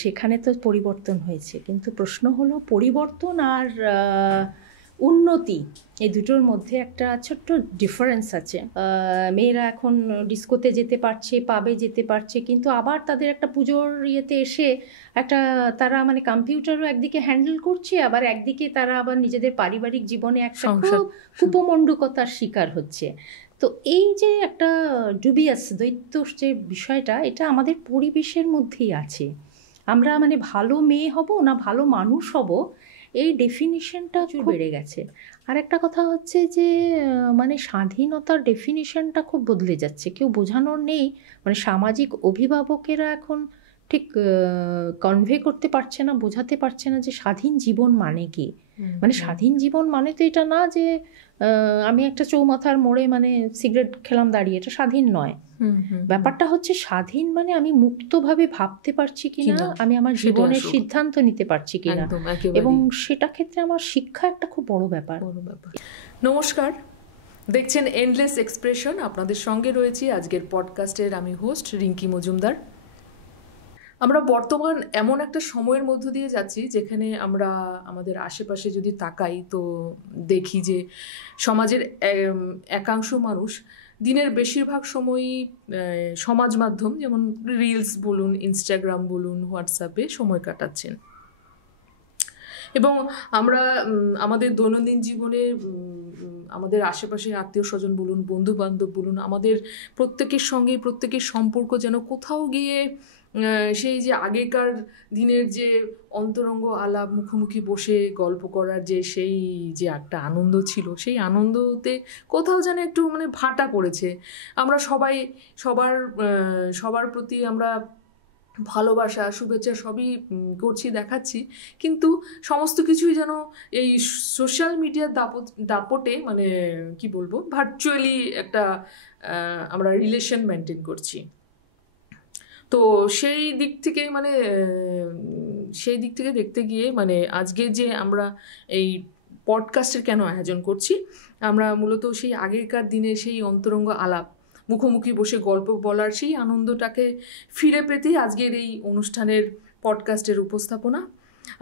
সেখানে তো পরিবর্তন হয়েছে, কিন্তু প্রশ্ন হলো পরিবর্তন আর উন্নতি এই দুটোর মধ্যে একটা ছোট্ট ডিফারেন্স আছে। মেয়েরা এখন ডিস্কোতে যেতে পারছে, পাবে যেতে পারছে, কিন্তু আবার তাদের একটা পুজোর ইয়েতে এসে একটা তারা মানে কম্পিউটারও একদিকে হ্যান্ডেল করছে, আবার একদিকে তারা আবার নিজেদের পারিবারিক জীবনে একটা খুব কুপমণ্ডুকতার শিকার হচ্ছে। তো এই যে একটা ডুবিয়াস দৈত্য যে বিষয়টা, এটা আমাদের পরিবেশের মধ্যেই আছে। আমরা মানে ভালো মেয়ে হব না ভালো মানুষ হব, এই ডেফিনিশনটা খুব বেড়ে গেছে। আর একটা কথা হচ্ছে যে মানে স্বাধীনতার ডেফিনিশনটা খুব বদলে যাচ্ছে, কেউ বোঝানোর নেই। মানে সামাজিক অভিভাবকেরা এখন ঠিক কনভে করতে পারছে না, বোঝাতে পারছে না যে স্বাধীন জীবন মানে কি। মানে স্বাধীন জীবন মানে তো এটা না যে আমি একটা চৌমাথার মোড়ে মানে সিগারেট খেলাম দাঁড়িয়ে, এটা স্বাধীন নয়। ব্যাপারটা হচ্ছে স্বাধীন মানে আমি মুক্তভাবে ভাবতে পারছি কিনা, আমি আমার জীবনের সিদ্ধান্ত নিতে পারছি কিনা, এবং সেটা ক্ষেত্রে আমার শিক্ষা একটা খুব বড় ব্যাপার। নমস্কার, দেখছেন এন্ডলেস এক্সপ্রেশন। আপনাদের সঙ্গে রয়েছি আজকের পডকাস্টের আমি হোস্ট রিঙ্কি মজুমদার। আমরা বর্তমান এমন একটা সময়ের মধ্য দিয়ে যাচ্ছি যেখানে আমরা আমাদের আশেপাশে যদি তাকাই তো দেখি যে সমাজের একাংশ মানুষ দিনের বেশিরভাগ সময়ই সমাজ মাধ্যম যেমন রিলস বলুন, ইনস্টাগ্রাম বলুন, হোয়াটসঅ্যাপে সময় কাটাচ্ছেন। এবং আমরা আমাদের দৈনন্দিন জীবনে আমাদের আশেপাশের আত্মীয় স্বজন বলুন, বন্ধু বান্ধব বলুন, আমাদের প্রত্যেকের সঙ্গে প্রত্যেকের সম্পর্ক যেন কোথাও গিয়ে সেই যে আগেকার দিনের যে অন্তরঙ্গ আলাপ, মুখোমুখি বসে গল্প করার যে সেই যে একটা আনন্দ ছিল, সেই আনন্দতে কোথাও যেন একটু মানে ভাটা পড়েছে। আমরা সবাই সবার প্রতি আমরা ভালোবাসা, শুভেচ্ছা সবই করছি, দেখাচ্ছি, কিন্তু সমস্ত কিছুই যেন এই সোশ্যাল মিডিয়ার দাপটে মানে কি বলবো, ভার্চুয়ালি একটা আমরা রিলেশন মেনটেন করছি। তো সেই দিক থেকে দেখতে গিয়ে মানে আজকে যে আমরা এই পডকাস্টের কেন আয়োজন করছি, আমরা মূলত সেই আগেকার দিনে সেই অন্তরঙ্গ আলাপ, মুখোমুখি বসে গল্প বলার সেই আনন্দটাকে ফিরে পেতেই আজকের এই অনুষ্ঠানের পডকাস্টের উপস্থাপনা।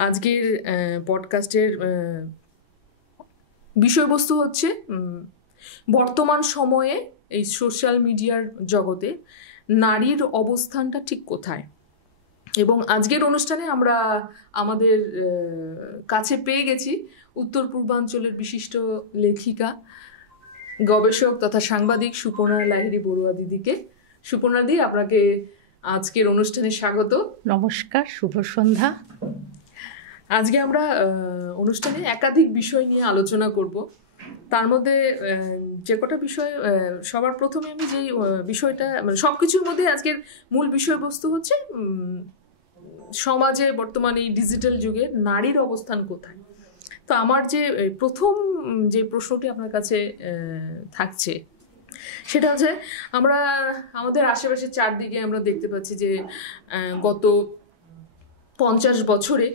আজকের পডকাস্টের বিষয়বস্তু হচ্ছে বর্তমান সময়ে এই সোশ্যাল মিডিয়ার জগতে নারীর অবস্থানটা ঠিক কোথায়। এবং আজকের অনুষ্ঠানে আমরা আমাদের কাছে পেয়ে গেছি উত্তর পূর্বাঞ্চলের বিশিষ্ট লেখিকা, গবেষক তথা সাংবাদিক সুপর্ণা লাহিড়ী বড়ুয়া দিদিকে। সুপর্ণা দি, আপনাকে আজকের অনুষ্ঠানে স্বাগত। নমস্কার, শুভ সন্ধ্যা। আজকে আমরা অনুষ্ঠানে একাধিক বিষয় নিয়ে আলোচনা করব। তার মধ্যে যে কটা বিষয়, সবার প্রথমে আমি যেই বিষয়টা মানে সবকিছুর মধ্যে আজকের মূল বিষয়বস্তু হচ্ছে সমাজে বর্তমানে এই ডিজিটাল যুগে নারীর অবস্থান কোথায়। তো আমার যে প্রথম যে প্রশ্নটি আপনার কাছে থাকছে সেটা হচ্ছে, আমরা আমাদের আশেপাশে চারদিকে আমরা দেখতে পাচ্ছি যে গত 50 বছরে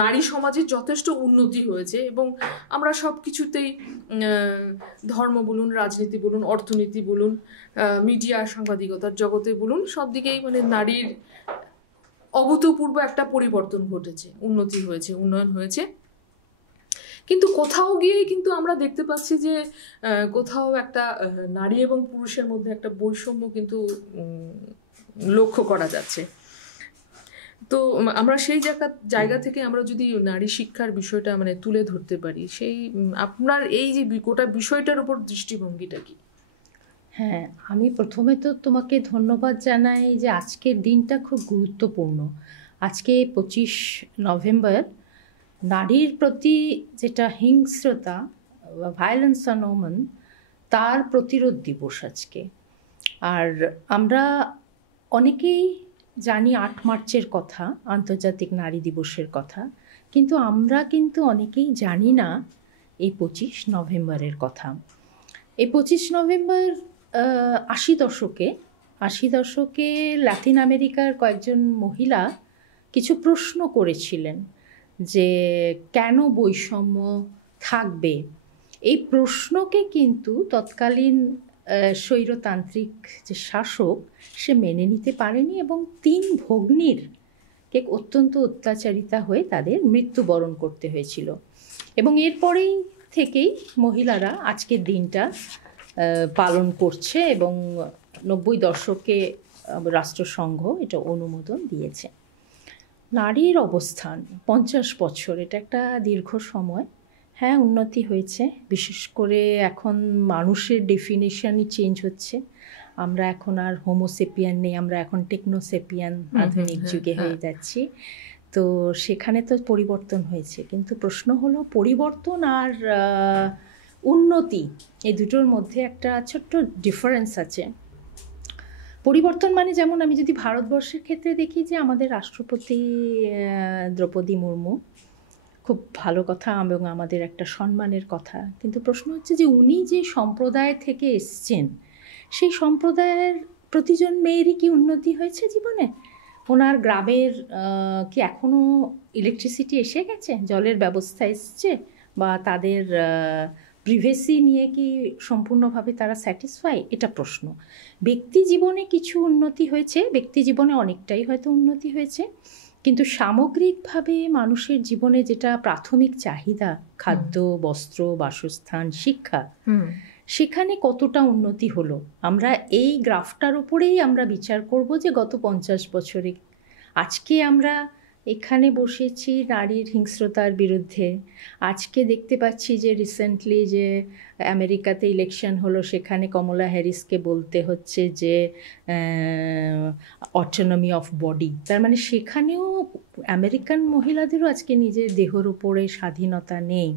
নারী সমাজের যথেষ্ট উন্নতি হয়েছে, এবং আমরা সব কিছুতেই ধর্ম বলুন, রাজনীতি বলুন, অর্থনীতি বলুন, মিডিয়া, সাংবাদিকতার জগতে বলুন, সব দিকেই মানে নারীর অভূতপূর্ব একটা পরিবর্তন ঘটেছে, উন্নতি হয়েছে, উন্নয়ন হয়েছে। কিন্তু কোথাও গিয়েই কিন্তু আমরা দেখতে পাচ্ছি যে কোথাও একটা নারী এবং পুরুষের মধ্যে একটা বৈষম্য কিন্তু লক্ষ্য করা যাচ্ছে। তো আমরা সেই জায়গা থেকে আমরা যদি নারী শিক্ষার বিষয়টা মানে তুলে ধরতে পারি, সেই আপনার এই যে গোটা বিষয়টার উপর দৃষ্টিভঙ্গিটা কি? হ্যাঁ, আমি প্রথমে তো তোমাকে ধন্যবাদ জানাই যে আজকের দিনটা খুব গুরুত্বপূর্ণ। আজকে 25 নভেম্বর নারীর প্রতি যেটা হিংস্রতা, ভায়োলেন্স অন ওমেন, তার প্রতিরোধ দিবস আজকে। আর আমরা অনেকেই জানি 8 মার্চের কথা, আন্তর্জাতিক নারী দিবসের কথা, কিন্তু আমরা কিন্তু অনেকেই জানি না এই 25 নভেম্বরের কথা। এই 25 নভেম্বর 80 দশকে লাতিন আমেরিকার কয়েকজন মহিলা কিছু প্রশ্ন করেছিলেন যে কেন বৈষম্য থাকবে। এই প্রশ্নকে কিন্তু তৎকালীন স্বৈরতান্ত্রিক যে শাসক সে মেনে নিতে পারেনি এবং 3 ভগ্নীর কে অত্যন্ত অত্যাচারিতা হয়ে তাদের মৃত্যুবরণ করতে হয়েছিল। এবং এরপরেই থেকেই মহিলারা আজকের দিনটা পালন করছে এবং 90 দশকে রাষ্ট্রসংঘ এটা অনুমোদন দিয়েছে। নারীর অবস্থান 50 বছর, এটা একটা দীর্ঘ সময়। হ্যাঁ, উন্নতি হয়েছে, বিশেষ করে এখন মানুষের ডেফিনেশনই চেঞ্জ হচ্ছে। আমরা এখন আর হোমোসেপিয়ান নেই, আমরা এখন টেকনোসেপিয়ান আধুনিক যুগে হয়ে যাচ্ছি। তো সেখানে তো পরিবর্তন হয়েছে, কিন্তু প্রশ্ন হলো পরিবর্তন আর উন্নতি এই দুটোর মধ্যে একটা ছোট্ট ডিফারেন্স আছে। পরিবর্তন মানে যেমন আমি যদি ভারতবর্ষের ক্ষেত্রে দেখি যে আমাদের রাষ্ট্রপতি দ্রৌপদী মুর্মু, খুব ভালো কথা এবং আমাদের একটা সম্মানের কথা, কিন্তু প্রশ্ন হচ্ছে যে উনি যে সম্প্রদায় থেকে এসছেন সেই সম্প্রদায়ের প্রতিজন মেয়েরই কি উন্নতি হয়েছে জীবনে? ওনার গ্রামের কি এখনও ইলেকট্রিসিটি এসে গেছে, জলের ব্যবস্থা এসছে, বা তাদের প্রিভেসি নিয়ে কি সম্পূর্ণভাবে তারা স্যাটিসফাই? এটা প্রশ্ন। ব্যক্তি জীবনে কিছু উন্নতি হয়েছে, ব্যক্তি জীবনে অনেকটাই হয়তো উন্নতি হয়েছে, কিন্তু সামগ্রিকভাবে মানুষের জীবনে যেটা প্রাথমিক চাহিদা, খাদ্য, বস্ত্র, বাসস্থান, শিক্ষা, সেখানে কতটা উন্নতি হলো আমরা এই গ্রাফটার উপরেই আমরা বিচার করব যে গত 50 বছরে। আজকে আমরা এখানে বসেছি নারীর হিংস্রতার বিরুদ্ধে। আজকে দেখতে পাচ্ছি যে রিসেন্টলি যে আমেরিকাতে ইলেকশন হলো, সেখানে কমলা হ্যারিসকে বলতে হচ্ছে যে অটোনমি অফ বডি, তার মানে সেখানেও আমেরিকান মহিলাদেরও আজকে নিজের দেহের উপরে স্বাধীনতা নেই।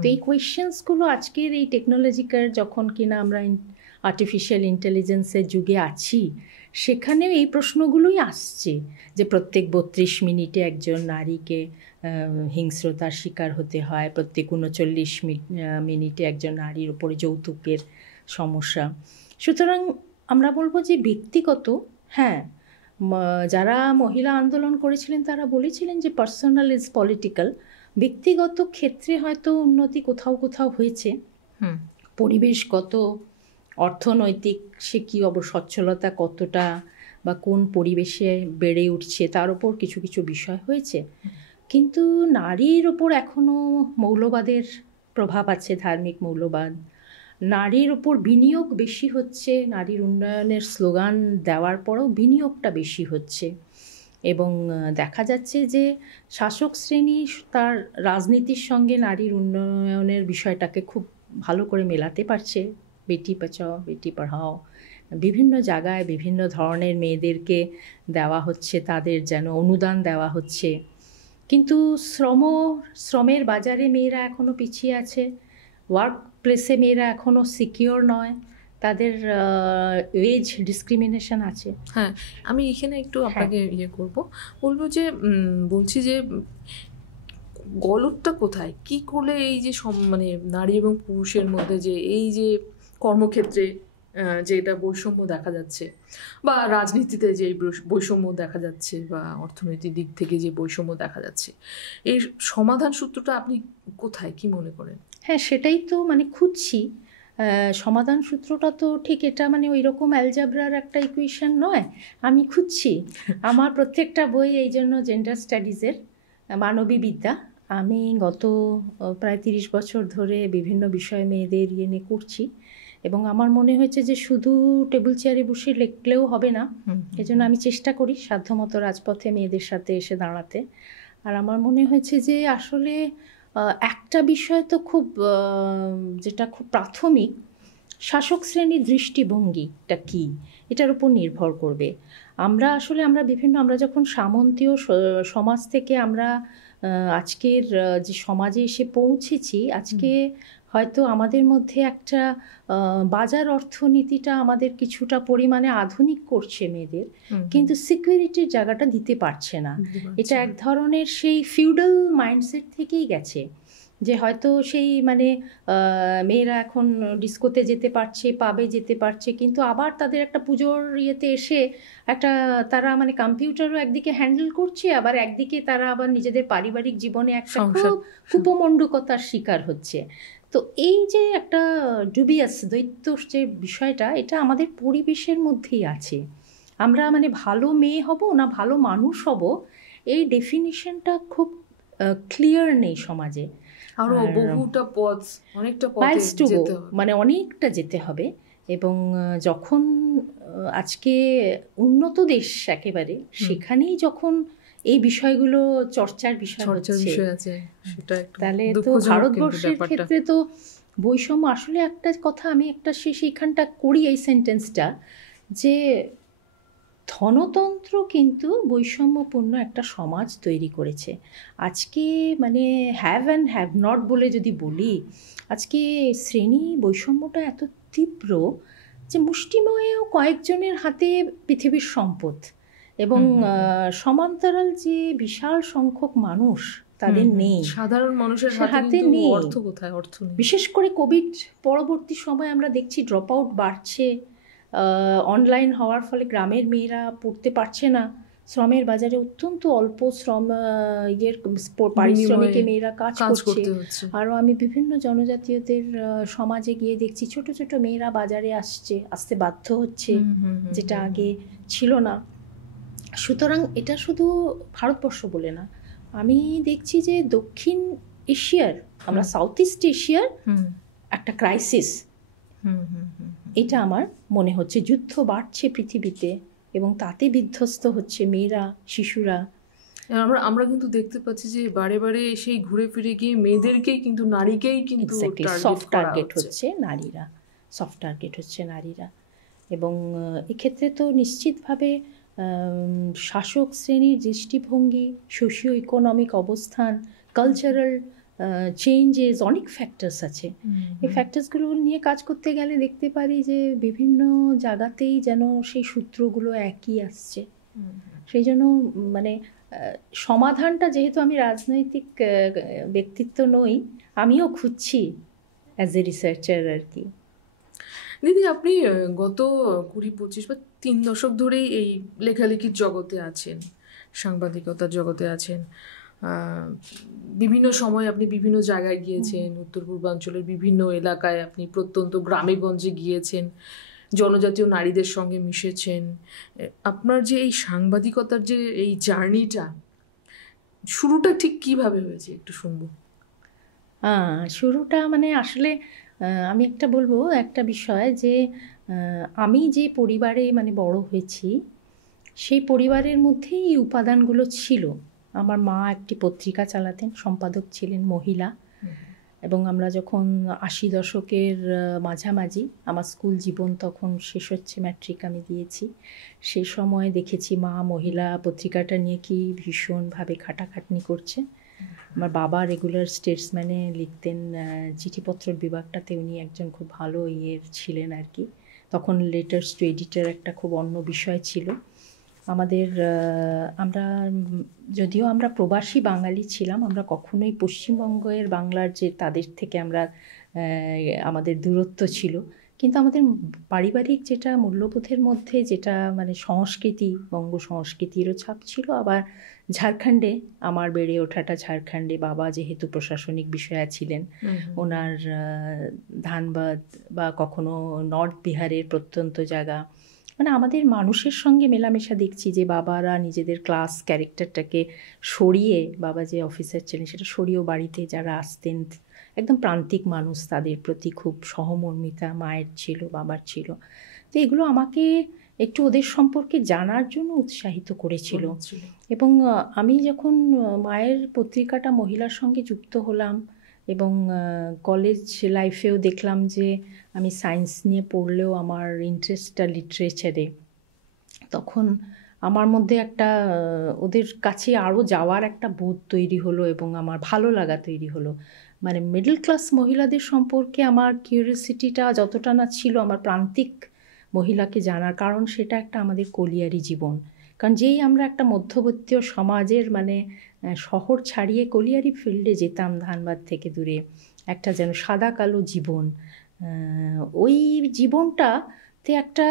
তো এই কোয়েশ্চেন্সগুলো আজকের এই টেকনোলজিক্যাল যখন কিনা আমরা আর্টিফিশিয়াল ইন্টেলিজেন্সের যুগে আছি, সেখানেও এই প্রশ্নগুলোই আসছে যে প্রত্যেক 32 মিনিটে একজন নারীকে হিংস্রতার শিকার হতে হয়, প্রত্যেক 39 মিনিটে একজন নারীর উপরে যৌতুকের সমস্যা। সুতরাং আমরা বলবো যে ব্যক্তিগত, হ্যাঁ, যারা মহিলা আন্দোলন করেছিলেন তারা বলেছিলেন যে পার্সোনাল ইজ পলিটিক্যাল। ব্যক্তিগত ক্ষেত্রে হয়তো উন্নতি কোথাও কোথাও হয়েছে, পরিবেশগত, অর্থনৈতিক, সে কী সচ্ছলতা কতটা বা কোন পরিবেশে বেড়ে উঠছে তার ওপর কিছু কিছু বিষয় হয়েছে। কিন্তু নারীর ওপর এখনও মৌলবাদের প্রভাব আছে, ধার্মিক মৌলবাদ। নারীর ওপর বিনিয়োগ বেশি হচ্ছে, নারীর উন্নয়নের স্লোগান দেওয়ার পরেও বিনিয়োগটা বেশি হচ্ছে, এবং দেখা যাচ্ছে যে শাসক শ্রেণী তার রাজনীতির সঙ্গে নারীর উন্নয়নের বিষয়টাকে খুব ভালো করে মেলাতে পারছে। বেটি বাঁচাও, বেটি পড়াও, বিভিন্ন জায়গায় বিভিন্ন ধরনের মেয়েদেরকে দেওয়া হচ্ছে, তাদের যেন অনুদান দেওয়া হচ্ছে। কিন্তু শ্রমের বাজারে মেয়েরা এখনও পিছিয়ে আছে, ওয়ার্ক প্লেসে মেয়েরা এখনও সিকিওর নয়, তাদের ওয়েজ ডিসক্রিমিনেশন আছে। হ্যাঁ, আমি এখানে একটু আপনাকে বলবো যে বলছি যে গলতটা কোথায়, কি করলে এই যে মানে নারী এবং পুরুষের মধ্যে যে এই যে কর্মক্ষেত্রে যে এটা বৈষম্য দেখা যাচ্ছে, বা রাজনীতিতে যে বৈষম্য দেখা যাচ্ছে, বা অর্থনৈতিক দিক থেকে যে বৈষম্য দেখা যাচ্ছে, এই সমাধান সূত্রটা আপনি কোথায়, কি মনে করেন? হ্যাঁ, সেটাই তো মানে খুঁজছি সমাধান সূত্রটা। তো ঠিক এটা মানে ওই রকম অ্যালজাব্রার একটা ইকুয়েশন নয়, আমি খুঁজছি। আমার প্রত্যেকটা বই এই জন্য জেন্ডার স্টাডিজের, মানবী বিদ্যা। আমি গত প্রায় 30 বছর ধরে বিভিন্ন বিষয়ে মেয়েদের নিয়ে করছি, এবং আমার মনে হয়েছে যে শুধু টেবিল চেয়ারে বসে লিখলেও হবে না। এজন্য আমি চেষ্টা করি সাধ্যমতো রাজপথে মেয়েদের সাথে এসে দাঁড়াতে। আর আমার মনে হয়েছে যে আসলে একটা বিষয় তো খুব যেটা খুব প্রাথমিক, শাসক শ্রেণীর দৃষ্টিভঙ্গিটা কী, এটার উপর নির্ভর করবে। আমরা যখন সামন্তীয় সমাজ থেকে আমরা আজকের যে সমাজে এসে পৌঁছেছি, আজকে হয়তো আমাদের মধ্যে একটা বাজার অর্থনীতিটা আমাদের কিছুটা পরিমাণে আধুনিক করছে মেয়েদের, কিন্তু সিকিউরিটির জায়গাটা দিতে পারছে না। এটা এক ধরনের সেই ফিউডাল মাইন্ডসেট থেকেই গেছে, যে হয়তো সেই মানে মেয়েরা এখন ডিস্কোতে যেতে পারছে, পাবে যেতে পারছে, কিন্তু আবার তাদের একটা পুজোর ইয়েতে এসে একটা তারা মানে কম্পিউটারও একদিকে হ্যান্ডেল করছে, আবার একদিকে তারা আবার নিজেদের পারিবারিক জীবনে একটা খুব কুপমণ্ডুকতার শিকার হচ্ছে। তো এই যে একটা ডুবিয়াস দৈত্য যে বিষয়টা, এটা আমাদের পরিবেশের মধ্যেই আছে। আমরা মানে ভালো মেয়ে হব না ভালো মানুষ হব, এই ডেফিনিশনটা খুব ক্লিয়ার নেই সমাজে। আরো বহুটা পথ, অনেকটা পথে মাইলস টু গো, যেতে হবে। মানে অনেকটা যেতে হবে। এবং যখন আজকে উন্নত দেশ একেবারে, সেখানেই যখন এই বিষয়গুলো চর্চার বিষয় আছে, সেটা একটু তাহলে তো দুঃখজনক। ভারতবর্ষের ক্ষেত্রে তো বৈষম্য আসলে একটা কথা আমি একটা সেইখানটা করি এই সেন্টেন্সটা, যে ধনতন্ত্র কিন্তু বৈষম্যপূর্ণ একটা সমাজ তৈরি করেছে। আজকে মানে হ্যাভ অ্যান্ড হ্যাভ নট বলে যদি বলি, আজকে শ্রেণী বৈষম্যটা এত তীব্র যে মুষ্টিমেয় কয়েকজনের হাতে পৃথিবীর সম্পদ, এবং সমান্তরাল যে বিশাল সংখ্যক মানুষ তাদের নেই, সাধারণ মানুষের হাতে নেই। অর্থ কোথায়? অর্থ নেই। বিশেষ করে কোভিড পরবর্তী সময় আমরা দেখছি ড্রপ আউট বাড়ছে, অনলাইন হওয়ার ফলে গ্রামের মেয়েরা পড়তে পারছে না, শ্রমের বাজারে অত্যন্ত অল্প শ্রম পারিশ্রমিকে মেয়েরা কাজ করছে। আরও আমি বিভিন্ন জনজাতীয়দের সমাজে গিয়ে দেখছি ছোট ছোট মেয়েরা বাজারে আসতে বাধ্য হচ্ছে, যেটা আগে ছিল না। সুতরাং এটা শুধু ভারতবর্ষ বলে না, আমি দেখছি যে দক্ষিণ এশিয়ার, আমরা সাউথ ইস্ট এশিয়ার একটা ক্রাইসিস, এটা আমার মনে হচ্ছে। যুদ্ধ বাড়ছে পৃথিবীতে এবং তাতে বিধ্বস্ত হচ্ছে মেয়েরা, শিশুরা। আমরা কিন্তু দেখতে পাচ্ছি যে বারে বারে সেই ঘুরে ফিরে গিয়ে মেয়েদেরকেই কিন্তু, নারীকেই কিন্তু সফট টার্গেট হচ্ছে নারীরা, সফট টার্গেট হচ্ছে নারীরা। এবং এক্ষেত্রে তো নিশ্চিতভাবে শাসক শ্রেণীর দৃষ্টিভঙ্গি, সোশিও ইকোনমিক অবস্থান, কালচারাল চেঞ্জেস, অনেক ফ্যাক্টরস আছে। এই ফ্যাক্টরসগুলো নিয়ে কাজ করতে গেলে দেখতে পারি যে বিভিন্ন জায়গাতেই যেন সেই সূত্রগুলো একই আসছে। সেই জন্য মানে সমাধানটা, যেহেতু আমি রাজনৈতিক ব্যক্তিত্ব নই, আমিও খুঁজছি অ্যাজ এ রিসার্চার আর কি। দিদি, আপনি গত 20-25 বা 3 দশক ধরেই এই লেখালেখির জগতে আছেন, সাংবাদিকতার জগতে আছেন। বিভিন্ন সময় আপনি বিভিন্ন জায়গায় গিয়েছেন, উত্তর পূর্বাঞ্চলের বিভিন্ন এলাকায়, আপনি প্রত্যন্ত গ্রামে গঞ্জে গিয়েছেন, জনজাতীয় নারীদের সঙ্গে মিশেছেন। আপনার যে এই সাংবাদিকতার যে এই জার্নিটা, শুরুটা ঠিক কিভাবে হয়েছে একটু শুনবো। শুরুটা মানে আসলে আমি একটা বলবো একটা বিষয়, যে আমি যে পরিবারে মানে বড় হয়েছি, সেই পরিবারের মধ্যেই এই উপাদানগুলো ছিল। আমার মা একটি পত্রিকা চালাতেন, সম্পাদক ছিলেন মহিলা। এবং আমরা যখন 80 দশকের মাঝামাঝি, আমার স্কুল জীবন তখন শেষ হচ্ছে, ম্যাট্রিক আমি দিয়েছি, সেই সময় দেখেছি মা মহিলা পত্রিকাটা নিয়ে কি ভীষণভাবে খাটাখাটনি করছে। আমার বাবা রেগুলার স্টেটসম্যানে লিখতেন, চিঠিপত্রের বিভাগটাতে উনি একজন খুব ভালো ছিলেন আর কি। তখন লেটার্স টু এডিটর একটা খুব অন্য বিষয় ছিল আমাদের। যদিও আমরা প্রবাসী বাঙালি ছিলাম, আমরা কখনোই পশ্চিমবঙ্গের বাংলার যে তাদের থেকে আমাদের দূরত্ব ছিল, কিন্তু আমাদের পারিবারিক যেটা মূল্যবোধের মধ্যে যেটা মানে সংস্কৃতি, বঙ্গ সংস্কৃতিরও ছাপ ছিল। আবার ঝাড়খণ্ডে আমার বেড়ে ওঠাটা ঝাড়খণ্ডে, বাবা যেহেতু প্রশাসনিক বিষয়া ছিলেন, ওনার ধানবাদ বা কখনো নর্থ বিহারের প্রত্যন্ত জায়গা, মানে আমাদের মানুষের সঙ্গে মেলামেশা দেখছি যে বাবারা নিজেদের ক্লাস ক্যারেক্টারটাকে সরিয়ে, বাবা যে অফিসার ছিলেন সেটা সরিয়েও বাড়িতে যারা আসতেন একদম প্রান্তিক মানুষ, তাদের প্রতি খুব সহমর্মিতা মায়ের ছিল, বাবার ছিল। তো এগুলো আমাকে একটু ওদের সম্পর্কে জানার জন্য উৎসাহিত করেছিল। এবং আমি যখন মায়ের পত্রিকাটা মহিলার সঙ্গে যুক্ত হলাম, এবং কলেজ লাইফেও দেখলাম যে আমি সায়েন্স নিয়ে পড়লেও আমার ইন্টারেস্টটা লিটারেচারে, তখন আমার মধ্যে একটা ওদের কাছে আরও যাওয়ার একটা বোধ তৈরি হলো এবং আমার ভালো লাগা তৈরি হলো। মানে মিডল ক্লাস মহিলাদের সম্পর্কে আমার কিউরিওসিটিটা যতটা না ছিল আমার প্রান্তিক মহিলাকে জানার, কারণ সেটা একটা আমাদের কলিয়ারি জীবন। কারণ যেই আমরা একটা মধ্যবর্তী সমাজের মানে শহর ছাড়িয়ে কলিয়ারি ফিল্ডে যেতাম ধানবাদ থেকে দূরে, একটা যেন সাদা কালো জীবন, ওই জীবনটাতে একটা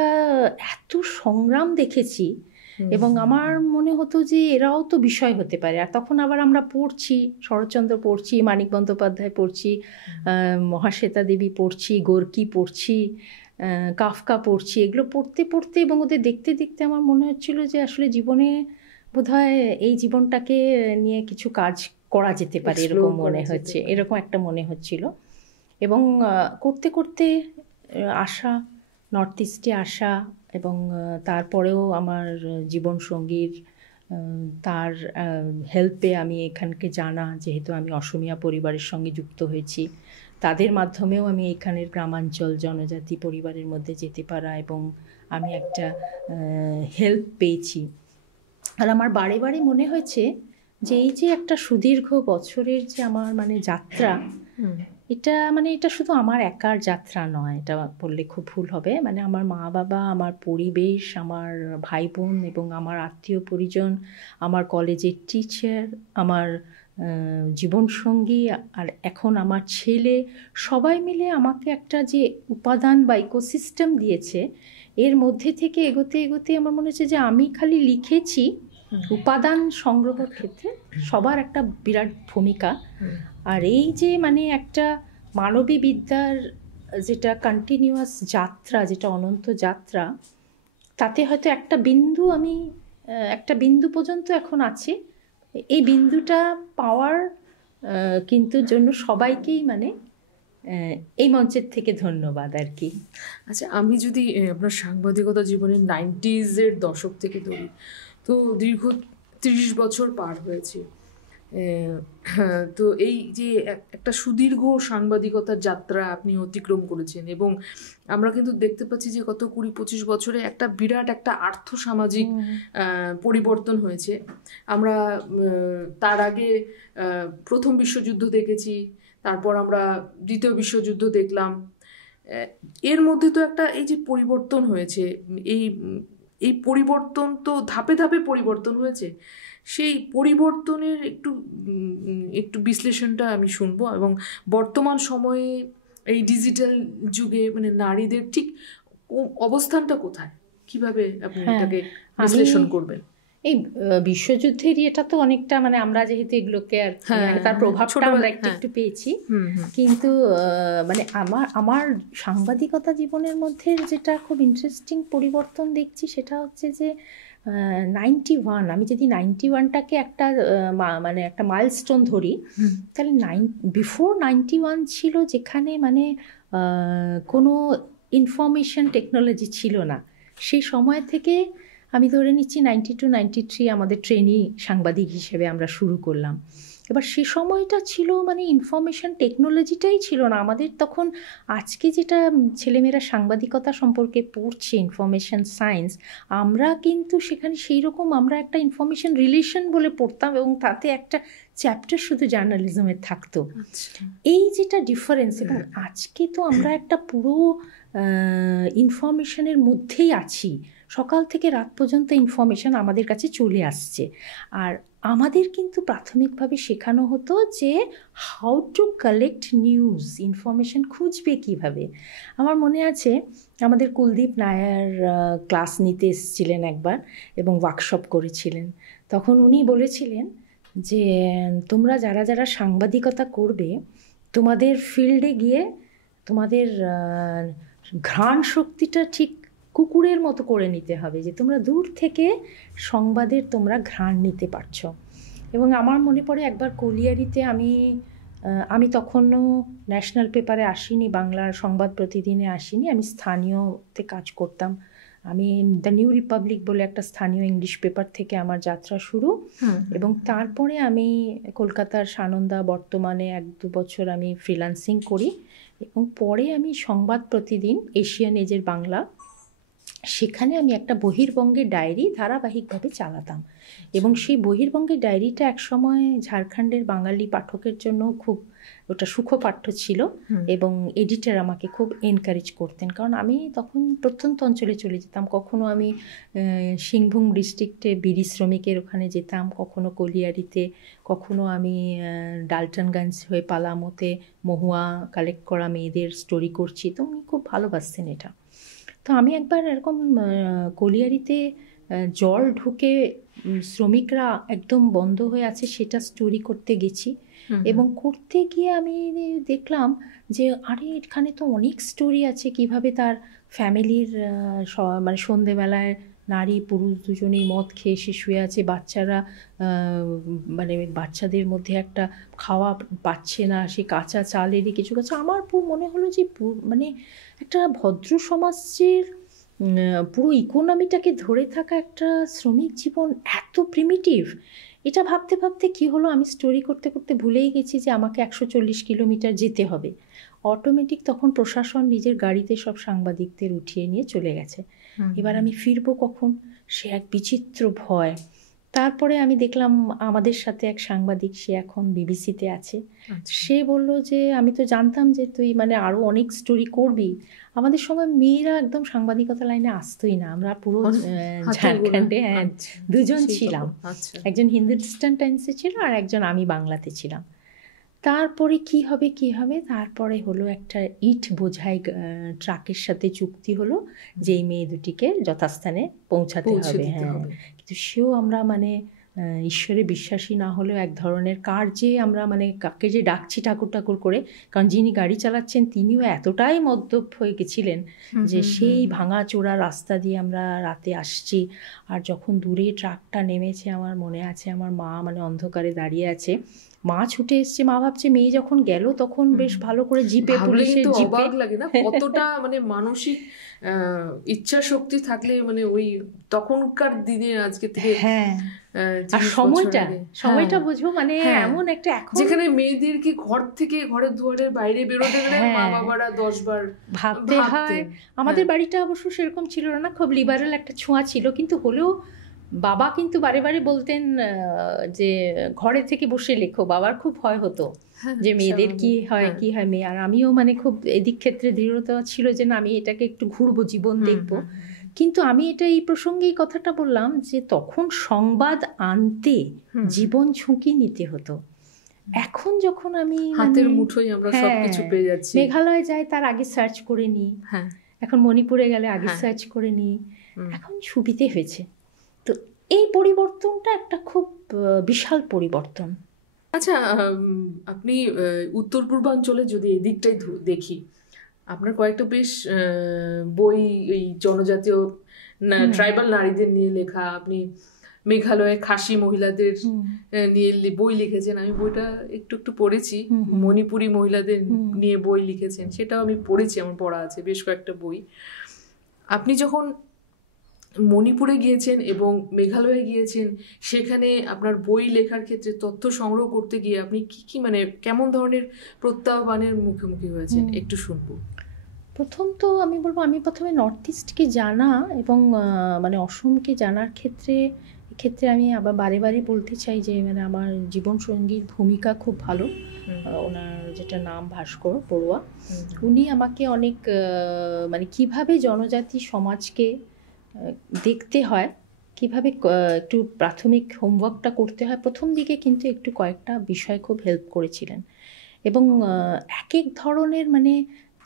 এত সংগ্রাম দেখেছি এবং আমার মনে হতো যে এরাও তো বিষয় হতে পারে। আর তখন আবার আমরা পড়ছি, শরৎচন্দ্র পড়ছি, মানিক বন্দ্যোপাধ্যায় পড়ছি, মহাশ্বেতা দেবী পড়ছি, গোর্কি পড়ছি, কাফকা পড়ছি। এগুলো পড়তে পড়তে এবং ওদের দেখতে দেখতে আমার মনে হচ্ছিল যে আসলে জীবনে বোধহয় এই জীবনটাকে নিয়ে কিছু কাজ করা যেতে পারে, এরকম মনে হচ্ছে, এরকম একটা মনে হচ্ছিল। এবং করতে করতে আসা, নর্থ ইস্টে আসা, এবং তারপরেও আমার জীবনসঙ্গীর তার হেল্পে আমি এখানকে জানা, যেহেতু আমি অসমীয়া পরিবারের সঙ্গে যুক্ত হয়েছি, তাদের মাধ্যমেও আমি এখানের গ্রামাঞ্চল জনজাতি পরিবারের মধ্যে যেতে পারা, এবং আমি একটা হেল্প পেয়েছি। আর আমার বারে বারে মনে হয়েছে যে এই যে একটা সুদীর্ঘ বছরের যে আমার মানে যাত্রা, এটা শুধু আমার একার যাত্রা নয়, এটা বললে খুব ভুল হবে। মানে আমার মা বাবা, আমার পরিবেশ, আমার ভাই বোন এবং আমার আত্মীয় পরিজন, আমার কলেজের টিচার, আমার জীবনসঙ্গী, আর এখন আমার ছেলে, সবাই মিলে আমাকে একটা যে উপাদান বা ইকোসিস্টেম দিয়েছে, এর মধ্যে থেকে এগোতে এগোতে আমার মনে হচ্ছে যে আমি খালি লিখেছি, উপাদান সংগ্রহের ক্ষেত্রে সবার একটা বিরাট ভূমিকা। আর এই যে মানে একটা মানবী বিদ্যার যেটা কন্টিনিউয়াস যাত্রা, যেটা অনন্ত যাত্রা, তাতে হয়তো একটা বিন্দু পর্যন্ত এখন আছে। এই বিন্দুটা পাওয়ার কিন্তু জন্য সবাইকেই মানে এই মঞ্চের থেকে ধন্যবাদ আর কি। আচ্ছা, আমি যদি আপনার সাংবাদিকতা জীবনের 90s দশক থেকে ধরি, তো দীর্ঘ 30 বছর পার হয়েছে। তো এই যে একটা সুদীর্ঘ সাংবাদিকতার যাত্রা আপনি অতিক্রম করেছেন, এবং আমরা কিন্তু দেখতে পাচ্ছি যে গত 20-25 বছরে একটা বিরাট একটা আর্থসামাজিক পরিবর্তন হয়েছে। আমরা তার আগে প্রথম বিশ্বযুদ্ধ দেখেছি, তারপর আমরা দ্বিতীয় বিশ্বযুদ্ধ দেখলাম। এর মধ্যে তো একটা এই যে পরিবর্তন হয়েছে, এই পরিবর্তন তো ধাপে ধাপে পরিবর্তন হয়েছে। সেই পরিবর্তনের একটু বিশ্লেষণটা আমি শুনবো, এবং বর্তমান সময়ে এই ডিজিটাল যুগে মানে নারীদের ঠিক অবস্থানটা কোথায়, কিভাবে আপনি এটাকে বিশ্লেষণ করবেন? এই বিশ্বযুদ্ধের এটা তো অনেকটা মানে আমরা যেহেতু এগুলোকে আর তার প্রভাবটা আমরা একটু পেয়েছি, কিন্তু মানে আমার সাংবাদিকতা জীবনের মধ্যে যেটা খুব ইন্টারেস্টিং পরিবর্তন দেখছি সেটা হচ্ছে যে 91, আমি যদি 91টাকে একটা মানে একটা মাইলস্টোন ধরি, তাহলে বিফোর 91 ছিল যেখানে মানে কোনো ইনফরমেশন টেকনোলজি ছিল না। সেই সময় থেকে আমি ধরে নিচ্ছি 92-93 আমাদের ট্রেনি সাংবাদিক হিসেবে আমরা শুরু করলাম। এবার সে সময়টা ছিল মানে ইনফরমেশন টেকনোলজিটাই ছিল না আমাদের তখন। আজকে যেটা ছেলেমেয়েরা সাংবাদিকতা সম্পর্কে পড়ছে, ইনফরমেশন সায়েন্স, আমরা কিন্তু সেখানে সেই রকম আমরা একটা ইনফরমেশন রিলেশন বলে পড়তাম, এবং তাতে একটা চ্যাপ্টার শুধু জার্নালিজমের থাকতো। এই যেটা ডিফারেন্স, এবং আজকে তো আমরা একটা পুরো ইনফরমেশনের মধ্যেই আছি, সকাল থেকে রাত পর্যন্ত ইনফরমেশন আমাদের কাছে চলে আসছে। আর আমাদের কিন্তু প্রাথমিকভাবে শেখানো হতো যে how to collect news, information খুঁজবে কীভাবে। আমার মনে আছে আমাদের কুলদীপ নায়ার ক্লাস নিতে এসেছিলেন একবার এবং ওয়ার্কশপ করেছিলেন। তখন উনি বলেছিলেন যে তোমরা যারা যারা সাংবাদিকতা করবে, তোমাদের ফিল্ডে গিয়ে তোমাদের ঘ্রাণ শক্তিটা ঠিক কুকুরের মতো করে নিতে হবে, যে তোমরা দূর থেকে সংবাদের তোমরা ঘ্রাণ নিতে পারছো। এবং আমার মনে পড়ে একবার কলিয়ারিতে আমি তখনও ন্যাশনাল পেপারে আসিনি, বাংলার সংবাদ প্রতিদিনে আসিনি, আমি স্থানীয়তে কাজ করতাম। আমি দ্য নিউ রিপাবলিক বলে একটা স্থানীয় ইংলিশ পেপার থেকে আমার যাত্রা শুরু, এবং তারপরে আমি কলকাতার সানন্দা, বর্তমানে 1-2 বছর আমি ফ্রিল্যান্সিং করি, এবং পরে আমি সংবাদ প্রতিদিন, এশিয়ান এজের বাংলা, সেখানে আমি একটা বহির্বঙ্গের ডায়েরি ধারাবাহিকভাবে চালাতাম। এবং সেই বহির্বঙ্গের ডায়েরিটা একসময় ঝাড়খণ্ডের বাঙালি পাঠকের জন্য খুব ওটা সুখপাঠ্য ছিল, এবং এডিটর আমাকে খুব এনকারেজ করতেন, কারণ আমি তখন প্রত্যন্ত অঞ্চলে চলে যেতাম। কখনো আমি সিংভূম ডিস্ট্রিক্টে বিড়ি শ্রমিকের ওখানে যেতাম, কখনো কলিয়ারিতে, কখনো আমি ডালটনগঞ্জ হয়ে পালামোতে মহুয়া কালেক্ট করা মেয়েদের স্টোরি করছি। তো উনি খুব ভালোবাসতেন এটা। তো আমি একবার এরকম কলিয়ারিতে জল ঢুকে শ্রমিকরা একদম বন্ধ হয়ে আছে সেটা স্টোরি করতে গেছি। এবং করতে গিয়ে আমি দেখলাম যে আরে এখানে তো অনেক স্টোরি আছে, কিভাবে তার ফ্যামিলির মানে সন্ধেবেলায় নারী পুরুষ দুজনেই মদ খেয়ে এসে শুয়ে আছে, বাচ্চারা মানে বাচ্চাদের মধ্যে একটা খাওয়া পাচ্ছে না, সে কাঁচা চালেরই কিছু কাছে। আমার মনে হলো যে মানে একটা ভদ্র সমাজের পুরো ইকোনমিটাকে ধরে থাকা একটা শ্রমিক জীবন এত প্রিমিটিভ। এটা ভাবতে ভাবতে কি হলো, আমি স্টোরি করতে করতে ভুলেই গেছি যে আমাকে 140 কিলোমিটার যেতে হবে। অটোমেটিক তখন প্রশাসন নিজের গাড়িতে সব সাংবাদিকদের উঠিয়ে নিয়ে চলে গেছে। এবার আমি ফিরবো কখন, সে এক বিচিত্র ভয়। তারপরে আমি দেখলাম আমাদের সাথে এক সাংবাদিক, সে এখন বিবিসিতে আছে। সে বলল যে আমি তো জানতাম যে তুই মানে আরও অনেক স্টোরি করবি। আমাদের সময় মেয়েরা একদম সাংবাদিকতা লাইনে আসতোই না, আমরা পুরো ঝাড়খণ্ডে দুজন ছিলাম, একজন হিন্দুস্তান টাইমসে ছিল আর একজন আমি বাংলাতে ছিলাম। তারপরে কি হবে তারপরে হলো একটা ইট বোঝাই ট্রাকের সাথে চুক্তি হলো যে এই মেয়ে দুটিকে যথাস্থানে পৌঁছাতে হবে। হ্যাঁ, কিন্তু সেও আমরা মানে ঈশ্বরে বিশ্বাসী না হলেও এক ধরনের কার যে আমরা মানে কাকে যে ডাকছি ঠাকুর ঠাকুর করে, কারণ যিনি গাড়ি চালাচ্ছেন তিনিও এতটাই মদ্যপ হয়ে গেছিলেন যে সেই ভাঙা চোরা রাস্তা দিয়ে আমরা রাতে আসছি। আর যখন দূরে ট্রাকটা নেমেছে, আমার মনে আছে আমার মা মানে অন্ধকারে দাঁড়িয়ে আছে, মা ছুটে এসছে, মা ভাবছে মেয়ে যখন গেল তখন বেশ ভালো করে জিপে পুলিশের জিপে। অবাক লাগে না কতটা মানে মানসিক ইচ্ছা শক্তি থাকলে মানে ওই তখনকার দিনে আজকে থেকে। হ্যাঁ, আর সময়টা বুঝবো মানে এমন একটা এখন যেখানে মেয়েদেরকে ঘর থেকে ঘরের দুয়ারের বাইরে বেরোতে গেলে মা বাবারা 10 বার ভাবতে হয়। আমাদের বাড়িটা অবশ্য সেরকম ছিল না, খুব লিবারেল একটা ছোঁয়া ছিল, কিন্তু হলেও বাবা কিন্তু বারে বারে বলতেন যে ঘরে থেকে বসে লেখো। বাবার খুব ভয় হতো যে মেয়েদের কি হয় মেয়ে। আর আমিও মানে খুব এদিক ক্ষেত্রে দৃঢ়তা ছিল যে না, আমি এটাকে একটু ঘুরবো, জীবন দেখবো। কিন্তু আমি এটা এই প্রসঙ্গে এই কথাটা বললাম যে তখন সংবাদ আনতে জীবন ঝুঁকি নিতে হতো। এখন যখন আমি হাতের মুঠোয় আমরা সবকিছু পেয়ে যাচ্ছি, মেঘালয় যাই তার আগে সার্চ করে নিই, এখন মণিপুরে গেলে আগে সার্চ করে নিই, এখন সুবিধে হয়েছে। তো এই পরিবর্তনটা একটা খুব বিশাল পরিবর্তন। আচ্ছা, আপনি উত্তর পূর্বাঞ্চলে যদি এদিকটাই দেখি, আপনার কয়েকটা বেশ বই এই জনজাতীয় ট্রাইবাল নারীদের নিয়ে লেখা, আপনি মেঘালয়ে খাসি মহিলাদের নিয়ে বই লিখেছেন। আমি বইটা একটু পড়েছি, মণিপুরি মহিলাদের নিয়ে বই লিখেছেন, সেটাও আমি পড়েছি, আমার পড়া আছে বেশ কয়েকটা বই। আপনি যখন মণিপুরে গিয়েছেন এবং মেঘালয়ে গিয়েছেন, সেখানে আপনার বই লেখার ক্ষেত্রে তথ্য সংগ্রহ করতে গিয়ে আপনি কি মানে কেমন ধরনের প্রত্যাহ্বানের মুখোমুখি হয়েছেন একটু শুনবো। প্রথম তো আমি বলবো, আমি প্রথমে নর্থ ইস্টকে জানা এবং মানে অসমকে জানার ক্ষেত্রে আমি আবার বারে বারে বলতে চাই যে মানে আমার জীবনসঙ্গীর ভূমিকা খুব ভালো। ওনার যেটা নাম ভাস্কর বড়ুয়া, উনি আমাকে অনেক মানে কিভাবে জনজাতি সমাজকে দেখতে হয়, কিভাবে একটু প্রাথমিক হোমওয়ার্কটা করতে হয় প্রথম দিকে, কিন্তু একটু কয়েকটা বিষয় খুব হেল্প করেছিলেন। এবং এক এক ধরনের মানে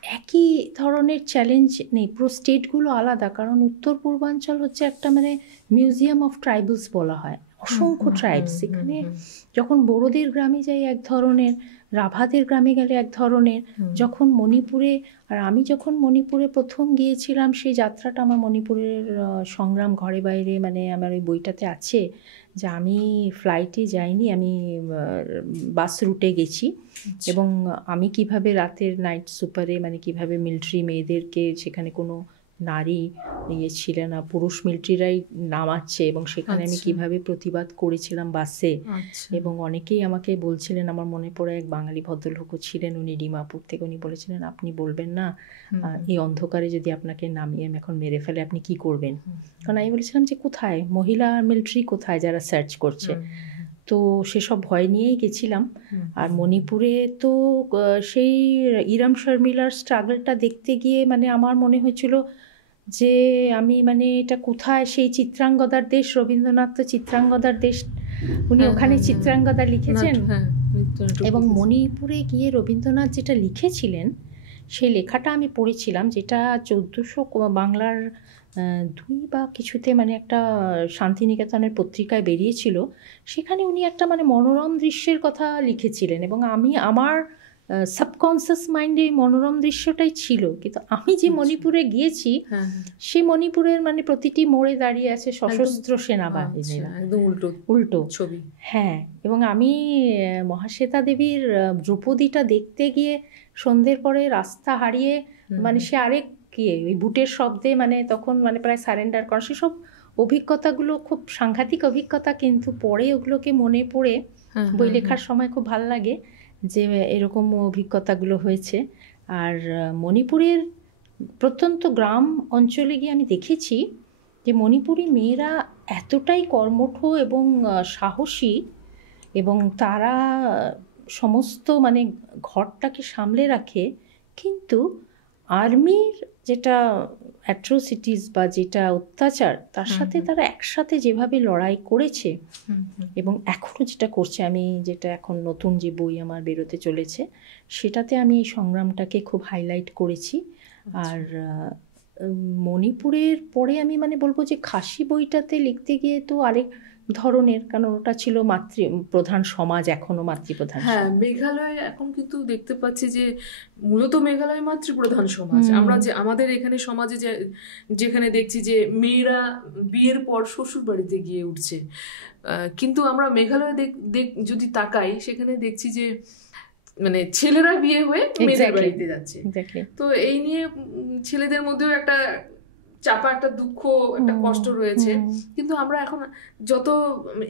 একই ধরনের চ্যালেঞ্জ নেই, পুরো স্টেটগুলো আলাদা। কারণ উত্তর পূর্বাঞ্চল হচ্ছে একটা মানে মিউজিয়াম অফ ট্রাইবলস বলা হয়, অসংখ্য ট্রাইবস। এখানে যখন বড়োদের গ্রামে যাই এক ধরনের, রাভাদের গ্রামে গেলে এক ধরনের, যখন মণিপুরে, আর আমি যখন মণিপুরে প্রথম গিয়েছিলাম সেই যাত্রাটা আমার মণিপুরের সংগ্রাম ঘরে বাইরে মানে আমার ওই বইটাতে আছে যে আমি ফ্লাইটে যাইনি, আমি বাস রুটে গেছি। এবং আমি কিভাবে রাতের নাইট সুপারে মানে কিভাবে মিলিটারি মেয়েদেরকে, সেখানে কোনো নারী ছিল না, পুরুষ মিলিটারিরাই নামাচ্ছে, এবং সেখানে আমি কিভাবে প্রতিবাদ করেছিলাম বাসে। এবং অনেকেই আমাকে বলছিলেন, আমার মনে পড়ে এক বাঙালি ভদ্রলোকও ছিলেন, উনি ডিমাপুর থেকে, উনি বলেছিলেন আপনি বলবেন না এই অন্ধকারে যদি আপনাকে নামিয়ে এখন মেরে ফেলে আপনি কি করবেন। কারণ আমি বলেছিলাম যে কোথায় মহিলা মিলিটারি, কোথায় যারা সার্চ করছে। তো সেসব ভয় নিয়েই গেছিলাম। আর মণিপুরে তো সেই ইরাম শর্মিলার স্ট্রাগলটা দেখতে গিয়ে মানে আমার মনে হয়েছিল যে আমি মানে এটা কোথায়, সেই চিত্রাঙ্গদার দেশ, রবীন্দ্রনাথ তো চিত্রাঙ্গদার দেশ, উনি ওখানে চিত্রাঙ্গদা লিখেছেন। এবং মণিপুরে গিয়ে রবীন্দ্রনাথ যেটা লিখেছিলেন সেই লেখাটা আমি পড়েছিলাম, যেটা 1400 বাংলার দুই বা কিছুতে মানে একটা শান্তিনিকেতনের পত্রিকায় বেরিয়েছিল, সেখানে উনি একটা মানে মনোরম দৃশ্যের কথা লিখেছিলেন এবং আমি আমার সাবকনসিয়াস মাইন্ডে এই মনোরম দৃশ্যটাই ছিল, কিন্তু আমি যে মণিপুরে গিয়েছি সে মণিপুরের মানে প্রতিটি মোড়ে দাঁড়িয়ে আছে সশস্ত্র সেনাবাহিনীরা, একদম উল্টো উল্টো ছবি। হ্যাঁ, এবং আমি মহাশ্বেতা দেবীর দ্রৌপদীটা দেখতে গিয়ে সন্ধ্যের পরে রাস্তা হারিয়ে মানে সে আরেক ওই বুটের শব্দে মানে তখন মানে প্রায় সারেন্ডার করা, সেসব অভিজ্ঞতাগুলো খুব সাংঘাতিক অভিজ্ঞতা, কিন্তু পরে ওগুলোকে মনে পড়ে বই লেখার সময় খুব ভাল লাগে যে এরকম অভিজ্ঞতাগুলো হয়েছে। আর মণিপুরের প্রত্যন্ত গ্রাম অঞ্চলে গিয়ে আমি দেখেছি যে মণিপুরি মেয়েরা এতটাই কর্মঠ এবং সাহসী, এবং তারা সমস্ত মানে ঘরটাকে সামলে রাখে, কিন্তু আর্মির যেটা অ্যাট্রোসিটিস বা যেটা অত্যাচার তার সাথে তারা একসাথে যেভাবে লড়াই করেছে এবং এখনও যেটা করছে, আমি যেটা এখন নতুন যে বই আমার বেরোতে চলেছে সেটাতে আমি এই সংগ্রামটাকে খুব হাইলাইট করেছি। আর মণিপুরের পরে আমি মানে বলবো যে খাসি বইটাতে লিখতে গিয়ে তো আরেক ধরনের, কারণ ওটা ছিল মাতৃপ্রধান সমাজ, এখনো মাতৃপ্রধান। হ্যাঁ, মেঘালয় এখন কিন্তু দেখতে পাচ্ছি যে মূলত মেঘালয় মাতৃপ্রধান সমাজ। আমরা যে আমাদের এখানে সমাজে যেখানে দেখছি যে মেয়েরা বিয়ের পর শ্বশুর বাড়িতে গিয়ে উঠছে, কিন্তু আমরা মেঘালয় যদি তাকাই সেখানে দেখছি যে মানে ছেলেরা বিয়ে হয়ে মেয়েদের বাড়িতে যাচ্ছে। তো এই নিয়ে ছেলেদের মধ্যেও একটা চাপা একটা দুঃখ, একটা কষ্ট রয়েছে। কিন্তু আমরা এখন যত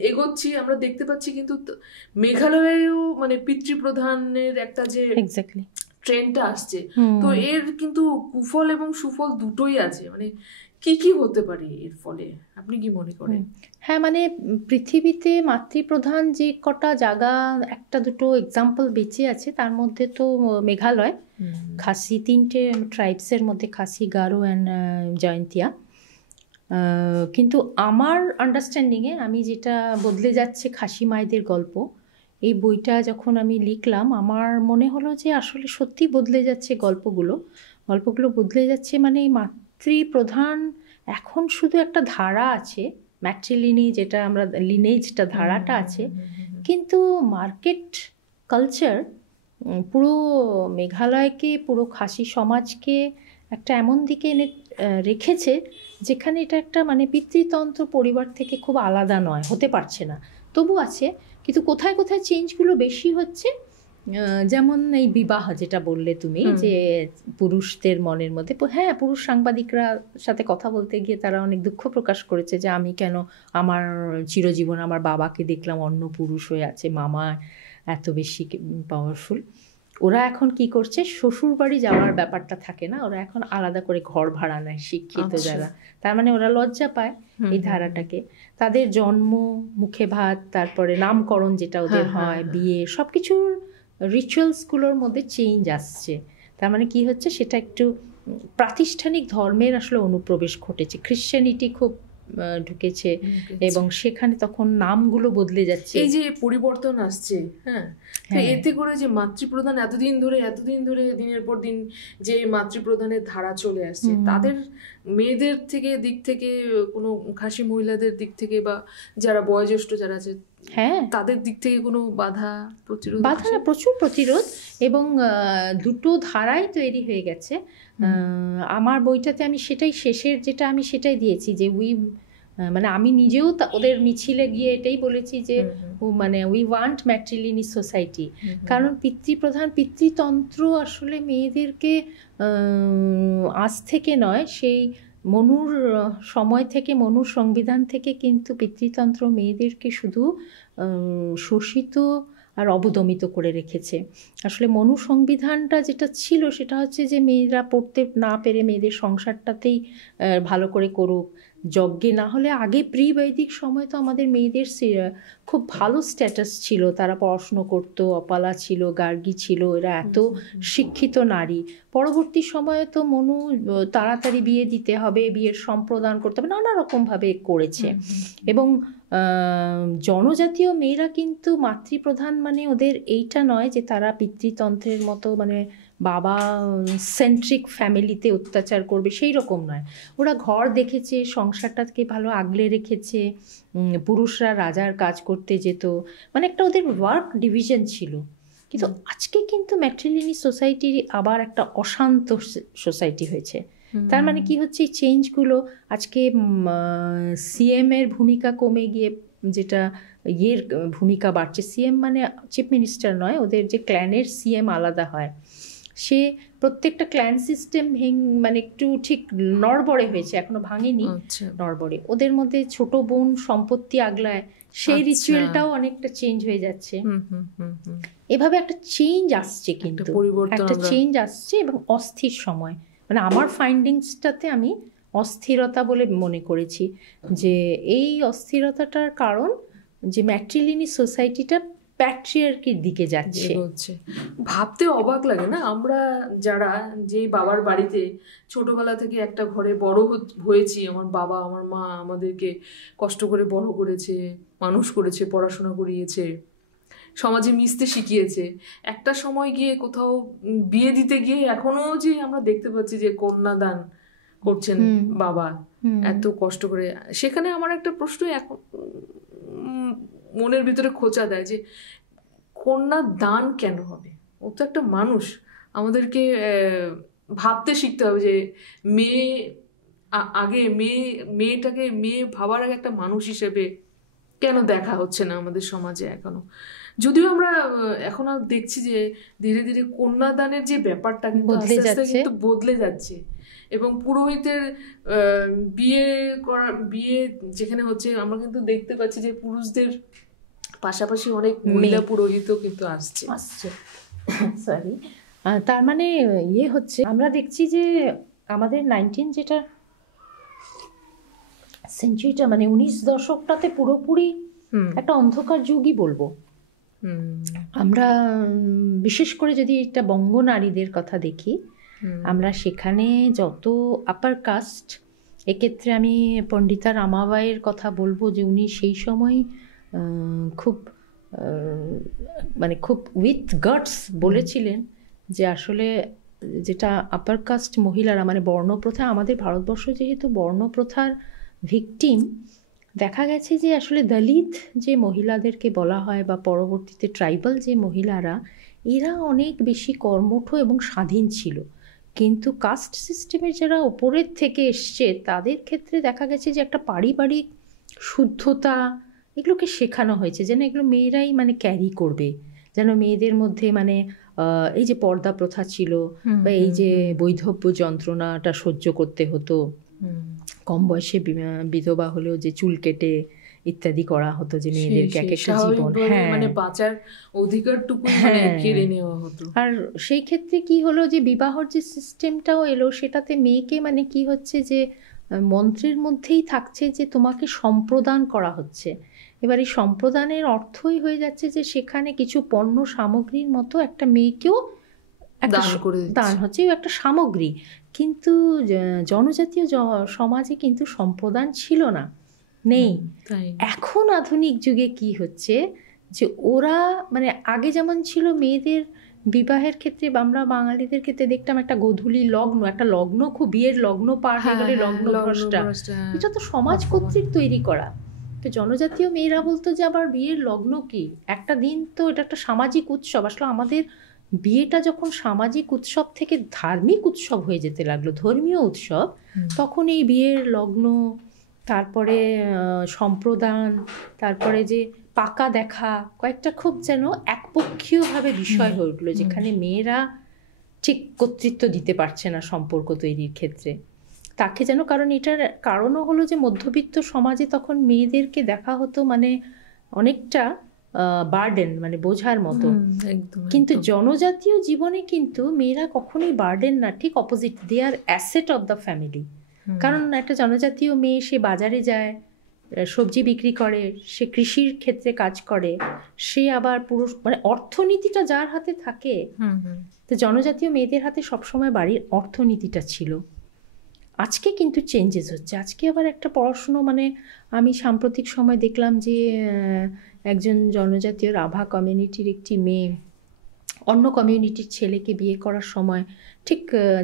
এগোচ্ছি আমরা দেখতে পাচ্ছি কিন্তু মেঘালয়েও মানে পিতৃপ্রধানের একটা যে ট্রেন্ডটা আসছে, তো এর কিন্তু কুফল এবং সুফল দুটোই আছে। মানে কি কি হতে পারে এর ফলে, আপনি কি মনে করেন? হ্যাঁ, মানে পৃথিবীতে মাতৃপ্রধান যে কটা জায়গা একটা দুটো এক্সাম্পল বেঁচে আছে তার মধ্যে তো মেঘালয়, খাসি, তিনটে ট্রাইবসের মধ্যে খাসি, গারো অ্যান্ড জয়ন্তিয়া। কিন্তু আমার আন্ডারস্ট্যান্ডিংয়ে আমি যেটা বদলে যাচ্ছে খাসি মায়েদের গল্প, এই বইটা যখন আমি লিখলাম আমার মনে হলো যে আসলে সত্যি বদলে যাচ্ছে গল্পগুলো বদলে যাচ্ছে। মানে এই মাতৃপ্রধান এখন শুধু একটা ধারা আছে, ম্যাট্রিলিনি যেটা আমরা লিনেজটা ধারাটা আছে, কিন্তু মার্কেট কালচার পুরো মেঘালয়কে, পুরো খাসি সমাজকে একটা এমন দিকে এনে রেখেছে যেখানে এটা একটা মানে পিতৃতন্ত্র পরিবার থেকে খুব আলাদা নয়, হতে পারছে না, তবু আছে। কিন্তু কোথায় কোথায় চেঞ্জগুলো বেশি হচ্ছে, যেমন এই বিবাহ যেটা বললে তুমি, যে পুরুষদের মনের মধ্যে, হ্যাঁ, পুরুষ সাংবাদিকরা সাথে কথা বলতে গিয়ে তারা অনেক দুঃখ প্রকাশ করেছে যে আমি কেন আমার চিরজীবন আমার বাবাকে দেখলাম অন্য পুরুষ হয়ে আছে, মামা এত বেশি পাওয়ারফুল। ওরা এখন কি করছে, শ্বশুর বাড়ি যাওয়ার ব্যাপারটা থাকে না, ওরা এখন আলাদা করে ঘর ভাড়া নেয় শিক্ষিত যারা, তার মানে ওরা লজ্জা পায় এই ধারাটাকে। তাদের জন্ম, মুখে ভাত, তারপরে নামকরণ যেটা ওদের হয়, বিয়ে, সব কিছুর রিচুয়ালসগুলোর মধ্যে চেঞ্জ আসছে। তার মানে কি হচ্ছে, সেটা একটু প্রাতিষ্ঠানিক ধর্মের আসলে অনুপ্রবেশ ঘটেছে, খ্রিশ্চানিটি খুব ঢুকেছে এবং সেখানে তখন নামগুলো বদলে যাচ্ছে, এই যে পরিবর্তন আসছে। হ্যাঁ, এতে করে যে মাতৃপ্রধান এতদিন ধরে দিনের পর দিন যে মাতৃপ্রধানের ধারা চলে আসছে, তাদের মেয়েদের দিক থেকে কোনো খাসি মহিলাদের দিক থেকে বা যারা বয়োজ্যেষ্ঠ যারা আছে, হ্যাঁ, তাদের দিক থেকে কোনো বাধা না, প্রচুর প্রতিরোধ, এবং দুটো ধারাই তৈরি হয়ে গেছে। আমার বইটাতে আমি সেটাই শেষের যেটা আমি সেটাই দিয়েছি যে মানে আমি নিজেও ওদের মিছিলে গিয়ে এটাই বলেছি যে মানে উই ওয়ান্ট ম্যাট্রিলিনি সোসাইটি, কারণ পিতৃতন্ত্র আসলে মেয়েদেরকে আজ থেকে নয়, সেই মনুর সময় থেকে, মনুর সংবিধান থেকে কিন্তু পিতৃতন্ত্র মেয়েদেরকে শুধু শোষিত আর অবদমিত করে রেখেছে। আসলে মনু সংবিধানটা যেটা ছিল সেটা হচ্ছে যে মেয়েরা পড়তে না পেরে মেয়েদের সংসারটাতেই ভালো করে করুক, যজ্ঞে না হলে, আগে প্রি বৈদিক সময় তো আমাদের মেয়েদের খুব ভালো স্ট্যাটাস ছিল, তারা পড়াশুনো করতো, অপালা ছিল, গার্গী ছিল, এরা এত শিক্ষিত নারী। পরবর্তী সময়ে তো মনু তাড়াতাড়ি বিয়ে দিতে হবে, বিয়ের সম্প্রদান করতে হবে, নানা রকমভাবে করেছে। এবং জনজাতীয় মেয়েরা কিন্তু মাতৃপ্রধান মানে ওদের এইটা নয় যে তারা পিতৃতন্ত্রের মতো মানে বাবা সেন্ট্রিক ফ্যামিলিতে অত্যাচার করবে সেই রকম নয়। ওরা ঘর দেখেছে, সংসারটাকে ভালো আগলে রেখেছে, পুরুষরা রাজার কাজ করতে যেত, মানে একটা ওদের ওয়ার্ক ডিভিশন ছিল। কিন্তু আজকে কিন্তু ম্যাট্রিলিনি সোসাইটি আবার একটা অশান্ত সোসাইটি হয়েছে। তার মানে কি হচ্ছে, এই চেঞ্জগুলো আজকে সিএম এর ভূমিকা কমে গিয়ে যেটা ইয়ের ভূমিকা বাড়ছে। সিএম মানে চিফ মিনিস্টার নয়, ওদের যে ক্ল্যানের সিএম আলাদা হয়, সে প্রত্যেকটা ক্ল্যান সিস্টেম মানে একটু ঠিক নড়বড়ে হয়েছে, এখনো ভাঙেনি, নড়বড়ে। ওদের মধ্যে ছোট বোন সম্পত্তি আগলায়, সেই রিচুয়ালটাও অনেকটা চেঞ্জ হয়ে যাচ্ছে। এভাবে একটা চেঞ্জ আসছে, কিন্তু একটা চেঞ্জ আসছে এবং অস্থির সময়। মানে আমার ফাইন্ডিংসটাতে আমি অস্থিরতা বলে মনে করেছি যে এই অস্থিরতাটার কারণ যে ম্যাট্রিলিনি সোসাইটিটা প্যাট্রিয়ার্কির দিকে যাচ্ছে। ভাবতে অবাক লাগে না, আমরা যারা যেই বাবার বাড়িতে ছোটবেলা থেকে একটা ঘরে বড় হয়েছি, আমার বাবা আমার মা আমাদেরকে কষ্ট করে বড় করেছে, মানুষ করেছে, পড়াশোনা করিয়েছে, সমাজে মিশতে শিখিয়েছে, একটা সময় গিয়ে কোথাও বিয়ে দিতে গিয়ে এখনো যে আমরা দেখতে পাচ্ছি যে কন্যাদান করছেন বাবা এত কষ্ট করে, সেখানে আমার একটা প্রশ্ন এখন মনের ভিতরে খোঁচা দেয় যে কন্যা দান কেন হবে? ও তো একটা মানুষ। আমাদেরকে ভাবতে শিখতে হবে যে মেয়ে আগে, মেয়েটাকে মেয়ে ভাবার আগে একটা মানুষ হিসেবে কেন দেখা হচ্ছে না আমাদের সমাজে এখনো। যদিও আমরা এখন দেখছি যে ধীরে ধীরে কন্যাদানের যে ব্যাপারটা কিন্তু আস্তে আস্তে কিন্তু বদলে যাচ্ছে, এবং পুরোহিতের বিয়ে যেখানে হচ্ছে আমরা কিন্তু দেখতে পাচ্ছি যে পুরুষদের পাশাপাশি অনেক মহিলা পুরোহিতও কিন্তু আসছে। সরি, তার মানে ইয়ে হচ্ছে, আমরা দেখছি যে আমাদের 19 যেটা সেঞ্চুরিটা, মানে 19 দশকটাতে পুরোপুরি একটা অন্ধকার যুগই বলবো আমরা। বিশেষ করে যদি একটা বঙ্গ নারীদের কথা দেখি, আমরা সেখানে যত আপার কাস্ট, এক্ষেত্রে আমি পণ্ডিতা রামাবাইয়ের কথা বলবো যে উনি সেই সময় খুব মানে খুব উইথ গাটস বলেছিলেন যে আসলে যেটা আপার কাস্ট মহিলারা, মানে বর্ণপ্রথা, আমাদের ভারতবর্ষ যেহেতু বর্ণপ্রথার ভিকটিম, দেখা গেছে যে আসলে দলিত যে মহিলাদেরকে বলা হয় বা পরবর্তীতে ট্রাইবাল যে মহিলারা, এরা অনেক বেশি কর্মঠ এবং স্বাধীন ছিল। কিন্তু কাস্ট সিস্টেমের যারা ওপরের থেকে এসছে, তাদের ক্ষেত্রে দেখা গেছে যে একটা পারিবারিক শুদ্ধতা এগুলোকে শেখানো হয়েছে, যেন এগুলো মেয়েরাই মানে ক্যারি করবে, যেন মেয়েদের মধ্যে মানে এই যে পর্দা প্রথা ছিল বা এই যে বৈধব্য যন্ত্রণাটা সহ্য করতে হতো, কম বয়সে বিধবা হলেও যে চুল কেটে ইত্যাদি করা হতো, যে মেয়েদেরকে এক একটা জীবন, মানে বাঁচার অধিকারটুকু কেড়ে নেওয়া হতো। আর সেই ক্ষেত্রে কি হলো যে বিবাহর যে সিস্টেমটাও এলো, সেটাতে মেয়েকে মানে কি হচ্ছে যে মন্ত্রের মধ্যেই থাকছে যে তোমাকে সম্প্রদান করা হচ্ছে। এবার এই সম্প্রদানের অর্থই হয়ে যাচ্ছে যে সেখানে কিছু পণ্য সামগ্রীর মতো একটা মেয়েকেও দান হচ্ছে, একটা সামগ্রী। কিন্তু জনজাতীয় সমাজে কিন্তু সম্প্রদান ছিল না, নেই। এখন আধুনিক যুগে কি হচ্ছে যে ওরা মানে আগে যেমন ছিল মেয়েদের বিবাহের ক্ষেত্রে, আমরা বাঙালিদের ক্ষেত্রে দেখতাম একটা গোধূলি লগ্ন, একটা লগ্ন, খুব বিয়ের লগ্ন পার হয়ে গেলে লগ্ন ভ্রষ্টা, এটা তো সমাজ কর্তৃক তৈরি করা। তো জনজাতীয় মেয়েরা বলতো যে আবার বিয়ের লগ্ন কি, একটা দিন তো এটা একটা সামাজিক উৎসব। আসলে আমাদের বিয়েটা যখন সামাজিক উৎসব থেকে ধার্মিক উৎসব হয়ে যেতে লাগলো, ধর্মীয় উৎসব, তখন এই বিয়ের লগ্ন, তারপরে সম্প্রদান, তারপরে যে পাকা দেখা, কয়েকটা খুব যেন একপক্ষীয়ভাবে বিষয় হয়ে উঠলো, যেখানে মেয়েরা ঠিক কর্তৃত্ব দিতে পারছে না সম্পর্ক তৈরির ক্ষেত্রে। তাকে যেন, কারণ এটার কারণও হলো যে মধ্যবিত্ত সমাজে তখন মেয়েদেরকে দেখা হতো মানে অনেকটা বার্ডেন, মানে বোঝার মতো। কিন্তু জনজাতীয় জীবনে কিন্তু মেয়েরা কখনোই বার্ডেন না, ঠিক opposite, they are asset of the family. কারণ একটা জনজাতীয় মেয়ে, সে বাজারে যায়, সবজি বিক্রি করে, সে কৃষির ক্ষেত্রে কাজ করে, সে আবার পুরুষ, মানে অর্থনীতিটা যার হাতে থাকে। তো জনজাতীয় মেয়েদের হাতে সবসময় বাড়ির অর্থনীতিটা ছিল। আজকে কিন্তু চেঞ্জেস হচ্ছে, আজকে আবার একটা পড়াশুনো, মানে আমি সাম্প্রতিক সময় দেখলাম যে একজন জনজাতীয় রাভা কমিউনিটির একটি মেয়ে অন্য কমিউনিটির ছেলেকে বিয়ে করার সময় ঠিক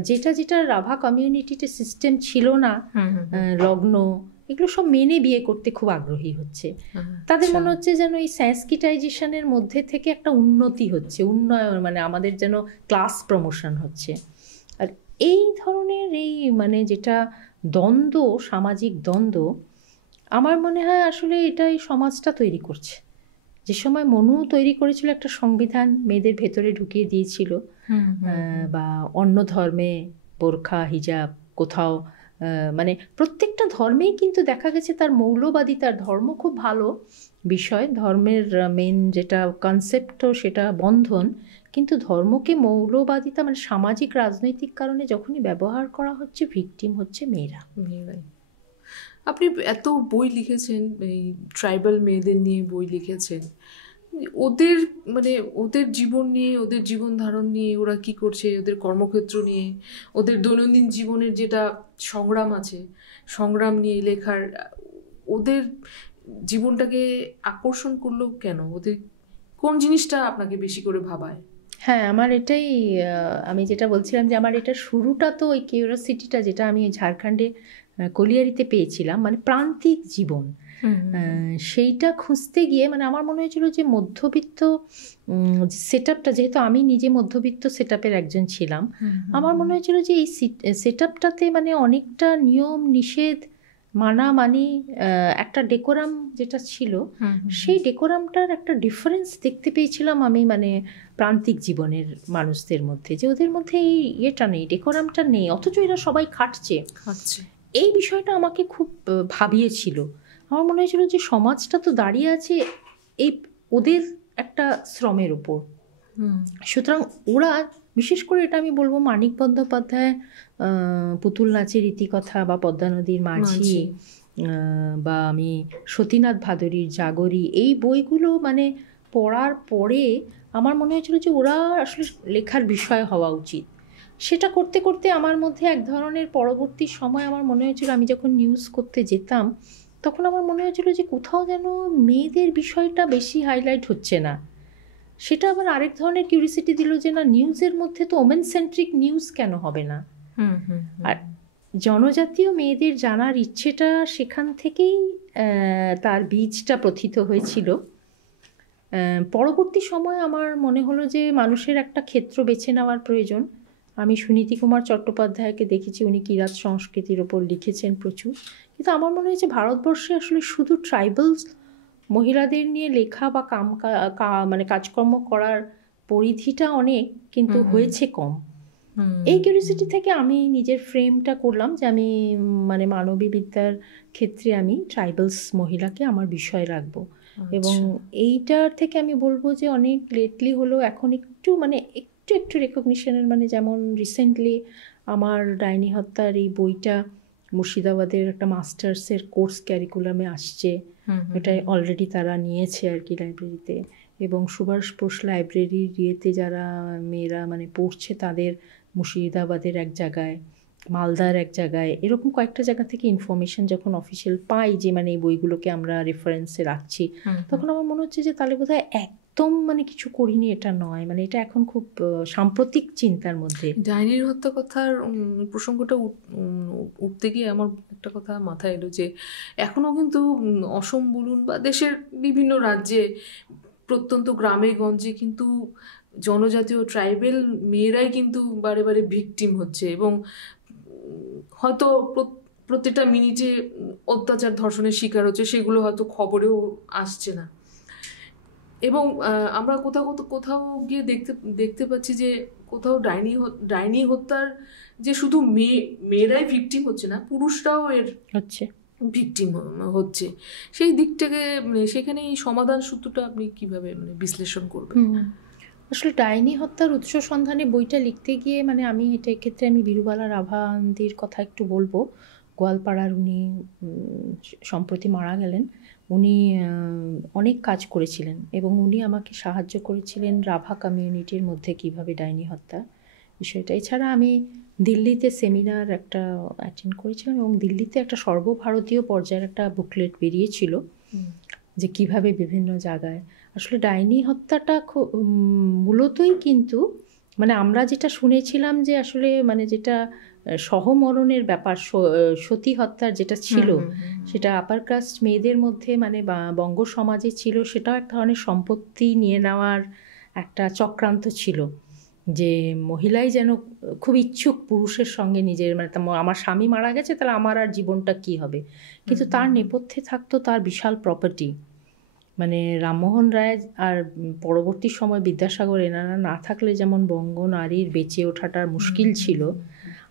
যেটা যেটা রাভা কমিউনিটিতে সিস্টেম ছিল না, লগ্ন এগুলো সব মেনে বিয়ে করতে খুব আগ্রহী হচ্ছে। তাদের মনে হচ্ছে যেন এই সংস্কৃতাইজেশনের মধ্যে থেকে একটা উন্নতি হচ্ছে, উন্নয়ন, মানে আমাদের যেন ক্লাস প্রমোশন হচ্ছে। আর এই ধরনের এই মানে যেটা দ্বন্দ্ব, সামাজিক দ্বন্দ্ব, আমার মনে হয় আসলে এটাই সমাজটা তৈরি করছে। যে সময় মনু তৈরি করেছিল একটা সংবিধান, মেয়েদের ভেতরে ঢুকিয়ে দিয়েছিল, বা অন্য ধর্মে বোরখা হিজাব কোথাও, মানে প্রত্যেকটা ধর্মেই কিন্তু দেখা গেছে তার মৌলবাদিতার, ধর্ম খুব ভালো বিষয়, ধর্মের মেন যেটা কনসেপ্ট সেটা বন্ধন, কিন্তু ধর্মকে মৌলবাদিতা মানে সামাজিক রাজনৈতিক কারণে যখনই ব্যবহার করা হচ্ছে, ভিকটিম হচ্ছে মেয়েরাই। আপনি এত বই লিখেছেন, এই ট্রাইবাল মেয়েদের নিয়ে বই লিখেছেন, ওদের মানে ওদের জীবন নিয়ে, ওদের জীবন ধারণ নিয়ে, ওরা কি করছে, ওদের কর্মক্ষেত্র নিয়ে, ওদের দৈনন্দিন জীবনের যেটা সংগ্রাম আছে, সংগ্রাম নিয়ে লেখার, ওদের জীবনটাকে আকর্ষণ করলো কেন? ওদের কোন জিনিসটা আপনাকে বেশি করে ভাবায়? হ্যাঁ, আমার এটাই, আমি যেটা বলছিলাম যে আমার এটা শুরুটা তো ওই কিউরিওসিটিটা যেটা আমি ঝাড়খণ্ডে কলিয়ারিতে পেয়েছিলাম, মানে প্রান্তিক জীবন, সেইটা খুঁজতে গিয়ে মানে আমার মনে হয়েছিল যে মধ্যবিত্ত সেট আপটা, যেহেতু আমি নিজে মধ্যবিত্ত সেট আপের একজন ছিলাম, আমার মনে হয়েছিল যে এই সেট আপটাতে মানে অনেকটা নিয়ম নিষেধ মানামানি, একটা ডেকোরাম যেটা ছিল, সেই ডেকোরামটার একটা ডিফারেন্স দেখতে পেয়েছিলাম আমি, মানে প্রান্তিক জীবনের মানুষদের মধ্যে, যে ওদের মধ্যে এই ইয়েটা নেই, ডেকোরামটা নেই, অথচ এরা সবাই খাটছে। এই বিষয়টা আমাকে খুব ভাবিয়েছিল। আমার মনে হয়েছিল যে সমাজটা তো দাঁড়িয়ে আছে এই ওদের একটা শ্রমের উপর। সুতরাং ওরা, বিশেষ করে এটা আমি বলবো মানিক বন্দ্যোপাধ্যায় পুতুল নাচের ইতিকথা বা পদ্মা নদীর মাঝি, বা আমি সতীনাথ ভাদুরীর জাগরী, এই বইগুলো মানে পড়ার পরে আমার মনে হয়েছিল যে ওরা আসলে লেখার বিষয় হওয়া উচিত। সেটা করতে করতে আমার মধ্যে এক ধরনের পরবর্তী সময় আমার মনে হয়েছিল, আমি যখন নিউজ করতে যেতাম তখন আমার মনে হয়েছিল যে কোথাও যেন মেয়েদের বিষয়টা বেশি হাইলাইট হচ্ছে না। সেটা আবার আরেক ধরনের কিউরিসিটি দিল যে না, নিউজের মধ্যে তো ওমেন সেন্ট্রিক নিউজ কেন হবে না। আর জনজাতীয় মেয়েদের জানার ইচ্ছেটা সেখান থেকেই তার বীজটা প্রথিত হয়েছিল। পরবর্তী সময় আমার মনে হলো যে মানুষের একটা ক্ষেত্র বেছে নেওয়ার প্রয়োজন। আমি সুনীতি কুমার চট্টোপাধ্যায়কে দেখেছি, উনি কিরাত সংস্কৃতির ওপর লিখেছেন প্রচুর, কিন্তু আমার মনে হয়েছে ভারতবর্ষে আসলে শুধু ট্রাইবালস মহিলাদের নিয়ে লেখা বা মানে কাজকর্ম করার পরিধিটা অনেক, কিন্তু হয়েছে কম। এই কিউরিওসিটি থেকে আমি নিজের ফ্রেমটা করলাম যে আমি মানে মানবী বিদ্যার ক্ষেত্রে আমি ট্রাইবালস মহিলাকে আমার বিষয় রাখবো। এবং এইটার থেকে আমি বলবো যে অনেক লেটলি হলো এখন একটু মানে একটু রেকগনিশনের, মানে যেমন রিসেন্টলি আমার ডাইনি হত্যার এই বইটা মুর্শিদাবাদের একটা মাস্টার্সের কোর্স ক্যারিকুলামে আসছে, এটা অলরেডি তারা নিয়েছে আর কি লাইব্রেরিতে, এবং সুভাষ বোস লাইব্রেরির ইয়েতে যারা মেয়েরা মানে পড়ছে তাদের মুর্শিদাবাদের এক জায়গায়, মালদার এক জায়গায়, এরকম কয়েকটা জায়গা থেকে ইনফরমেশন যখন অফিসিয়াল পাই যে মানে এই বইগুলোকে আমরা রেফারেন্সে রাখছি, তখন আমার মনে হচ্ছে যে তাহলে বোধহয় একদম মানে কিছু করিনি এটা নয়, মানে এটা এখন খুব সাম্প্রতিক চিন্তার মধ্যে। ডাইনির হত্যা কথার প্রসঙ্গটা উঠতে গিয়ে আমার একটা কথা মাথায় এলো যে এখনও কিন্তু অসম বলুন বা দেশের বিভিন্ন রাজ্যে প্রত্যন্ত গ্রামে গঞ্জে কিন্তু জনজাতীয় ট্রাইবেল মেয়েরাই কিন্তু বারে বারে ভিকটিম হচ্ছে, এবং হয়তো প্রত্যেকটা মিনিটে অত্যাচার ধর্ষণের শিকার হচ্ছে, সেগুলো হয়তো খবরেও আসছে না। এবং আমরা কোথাও গিয়ে দেখতে পাচ্ছি যে কোথাও ডাইনি হত্যার যে শুধু মেয়েরাই ভিকটিম হচ্ছে না, পুরুষরাও এর হচ্ছে ভিকটিম হচ্ছে। সেই দিকটাকে মানে সেখানে এই সমাধান সূত্রটা আপনি কিভাবে মানে বিশ্লেষণ করবেন? আসলে ডাইনি হত্যার উৎস সন্ধানে বইটা লিখতে গিয়ে মানে আমি এটা ক্ষেত্রে আমি বিরুবালা রাভান্দির কথা একটু বলবো। গোয়ালপাড়ার উনি সম্প্রতি মারা গেলেন। উনি অনেক কাজ করেছিলেন এবং উনি আমাকে সাহায্য করেছিলেন রাভা কমিউনিটির মধ্যে কিভাবে ডাইনি হত্যা বিষয়টা। এছাড়া আমি দিল্লিতে সেমিনার একটা অ্যাটেন্ড করেছিলাম এবং দিল্লিতে একটা সর্বভারতীয় পর্যায়ের একটা বুকলেট বেরিয়েছিল যে কিভাবে বিভিন্ন জায়গায়, আসলে ডাইনি হত্যাটা মূলতই কিন্তু মানে আমরা যেটা শুনেছিলাম যে আসলে মানে যেটা সহমরণের ব্যাপার, সতী হত্যার যেটা ছিল, সেটা আপার কাস্ট মেয়েদের মধ্যে মানে বঙ্গ সমাজে ছিল, সেটাও এক ধরনের সম্পত্তি নিয়ে নেওয়ার একটা চক্রান্ত ছিল, যে মহিলাই যেন খুব ইচ্ছুক পুরুষের সঙ্গে নিজের মানে আমার স্বামী মারা গেছে তাহলে আমার আর জীবনটা কি হবে, কিন্তু তার নেপথ্যে থাকতো তার বিশাল প্রপার্টি। মানে রামমোহন রায় আর পরবর্তী সময় বিদ্যাসাগর এনারা না থাকলে যেমন বঙ্গ নারীর বেঁচে ওঠাটা মুশকিল ছিল,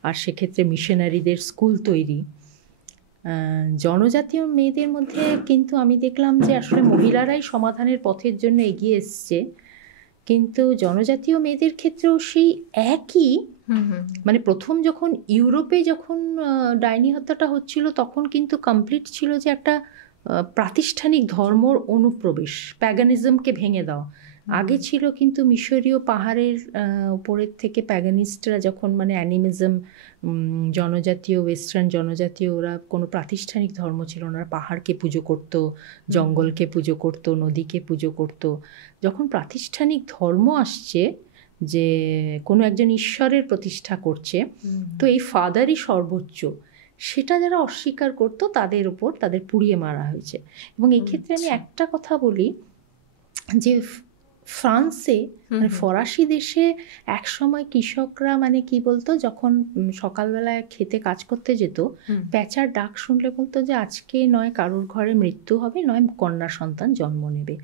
আর সেক্ষেত্রে মিশনারিদের স্কুল তৈরি। জনজাতীয় মেয়েদের মধ্যে কিন্তু আমি দেখলাম যে আসলে মহিলারাই সমাধানের পথের জন্য এগিয়ে এসছে, কিন্তু জনজাতীয় মেয়েদের ক্ষেত্রেও সেই একই মানে প্রথম যখন ইউরোপে যখন ডাইনি হত্যাটা হচ্ছিল তখন কিন্তু কমপ্লিট ছিল যে একটা প্রাতিষ্ঠানিক ধর্মর অনুপ্রবেশ, প্যাগানিজমকে ভেঙে দাও। আগে ছিল কিন্তু মিশরীয় পাহাড়ের উপরের থেকে প্যাগানিস্টরা যখন মানে অ্যানিমিজম, জনজাতীয় ওয়েস্টার্ন জনজাতীয়, ওরা কোনো প্রাতিষ্ঠানিক ধর্ম ছিল না, ওরা পাহাড়কে পুজো করতো, জঙ্গলকে পুজো করতো, নদীকে পুজো করতো। যখন প্রাতিষ্ঠানিক ধর্ম আসছে যে কোনো একজন ঈশ্বরের প্রতিষ্ঠা করছে, তো এই ফাদারই সর্বোচ্চ, সেটা যারা অস্বীকার করতো তাদের উপর তাদের পুড়িয়ে মারা হয়েছে। এবং এই ক্ষেত্রে আমি একটা কথা বলি যে ফ্রান্সে মানে ফরাসি দেশে এক সময় কৃষকরা মানে কি বলতো, যখন সকালবেলায় খেতে কাজ করতে যেত, প্যাঁচার ডাক শুনলে বলতো যে আজকে নয় কারোর ঘরে মৃত্যু হবে, নয় কন্যা সন্তান জন্ম নেবে।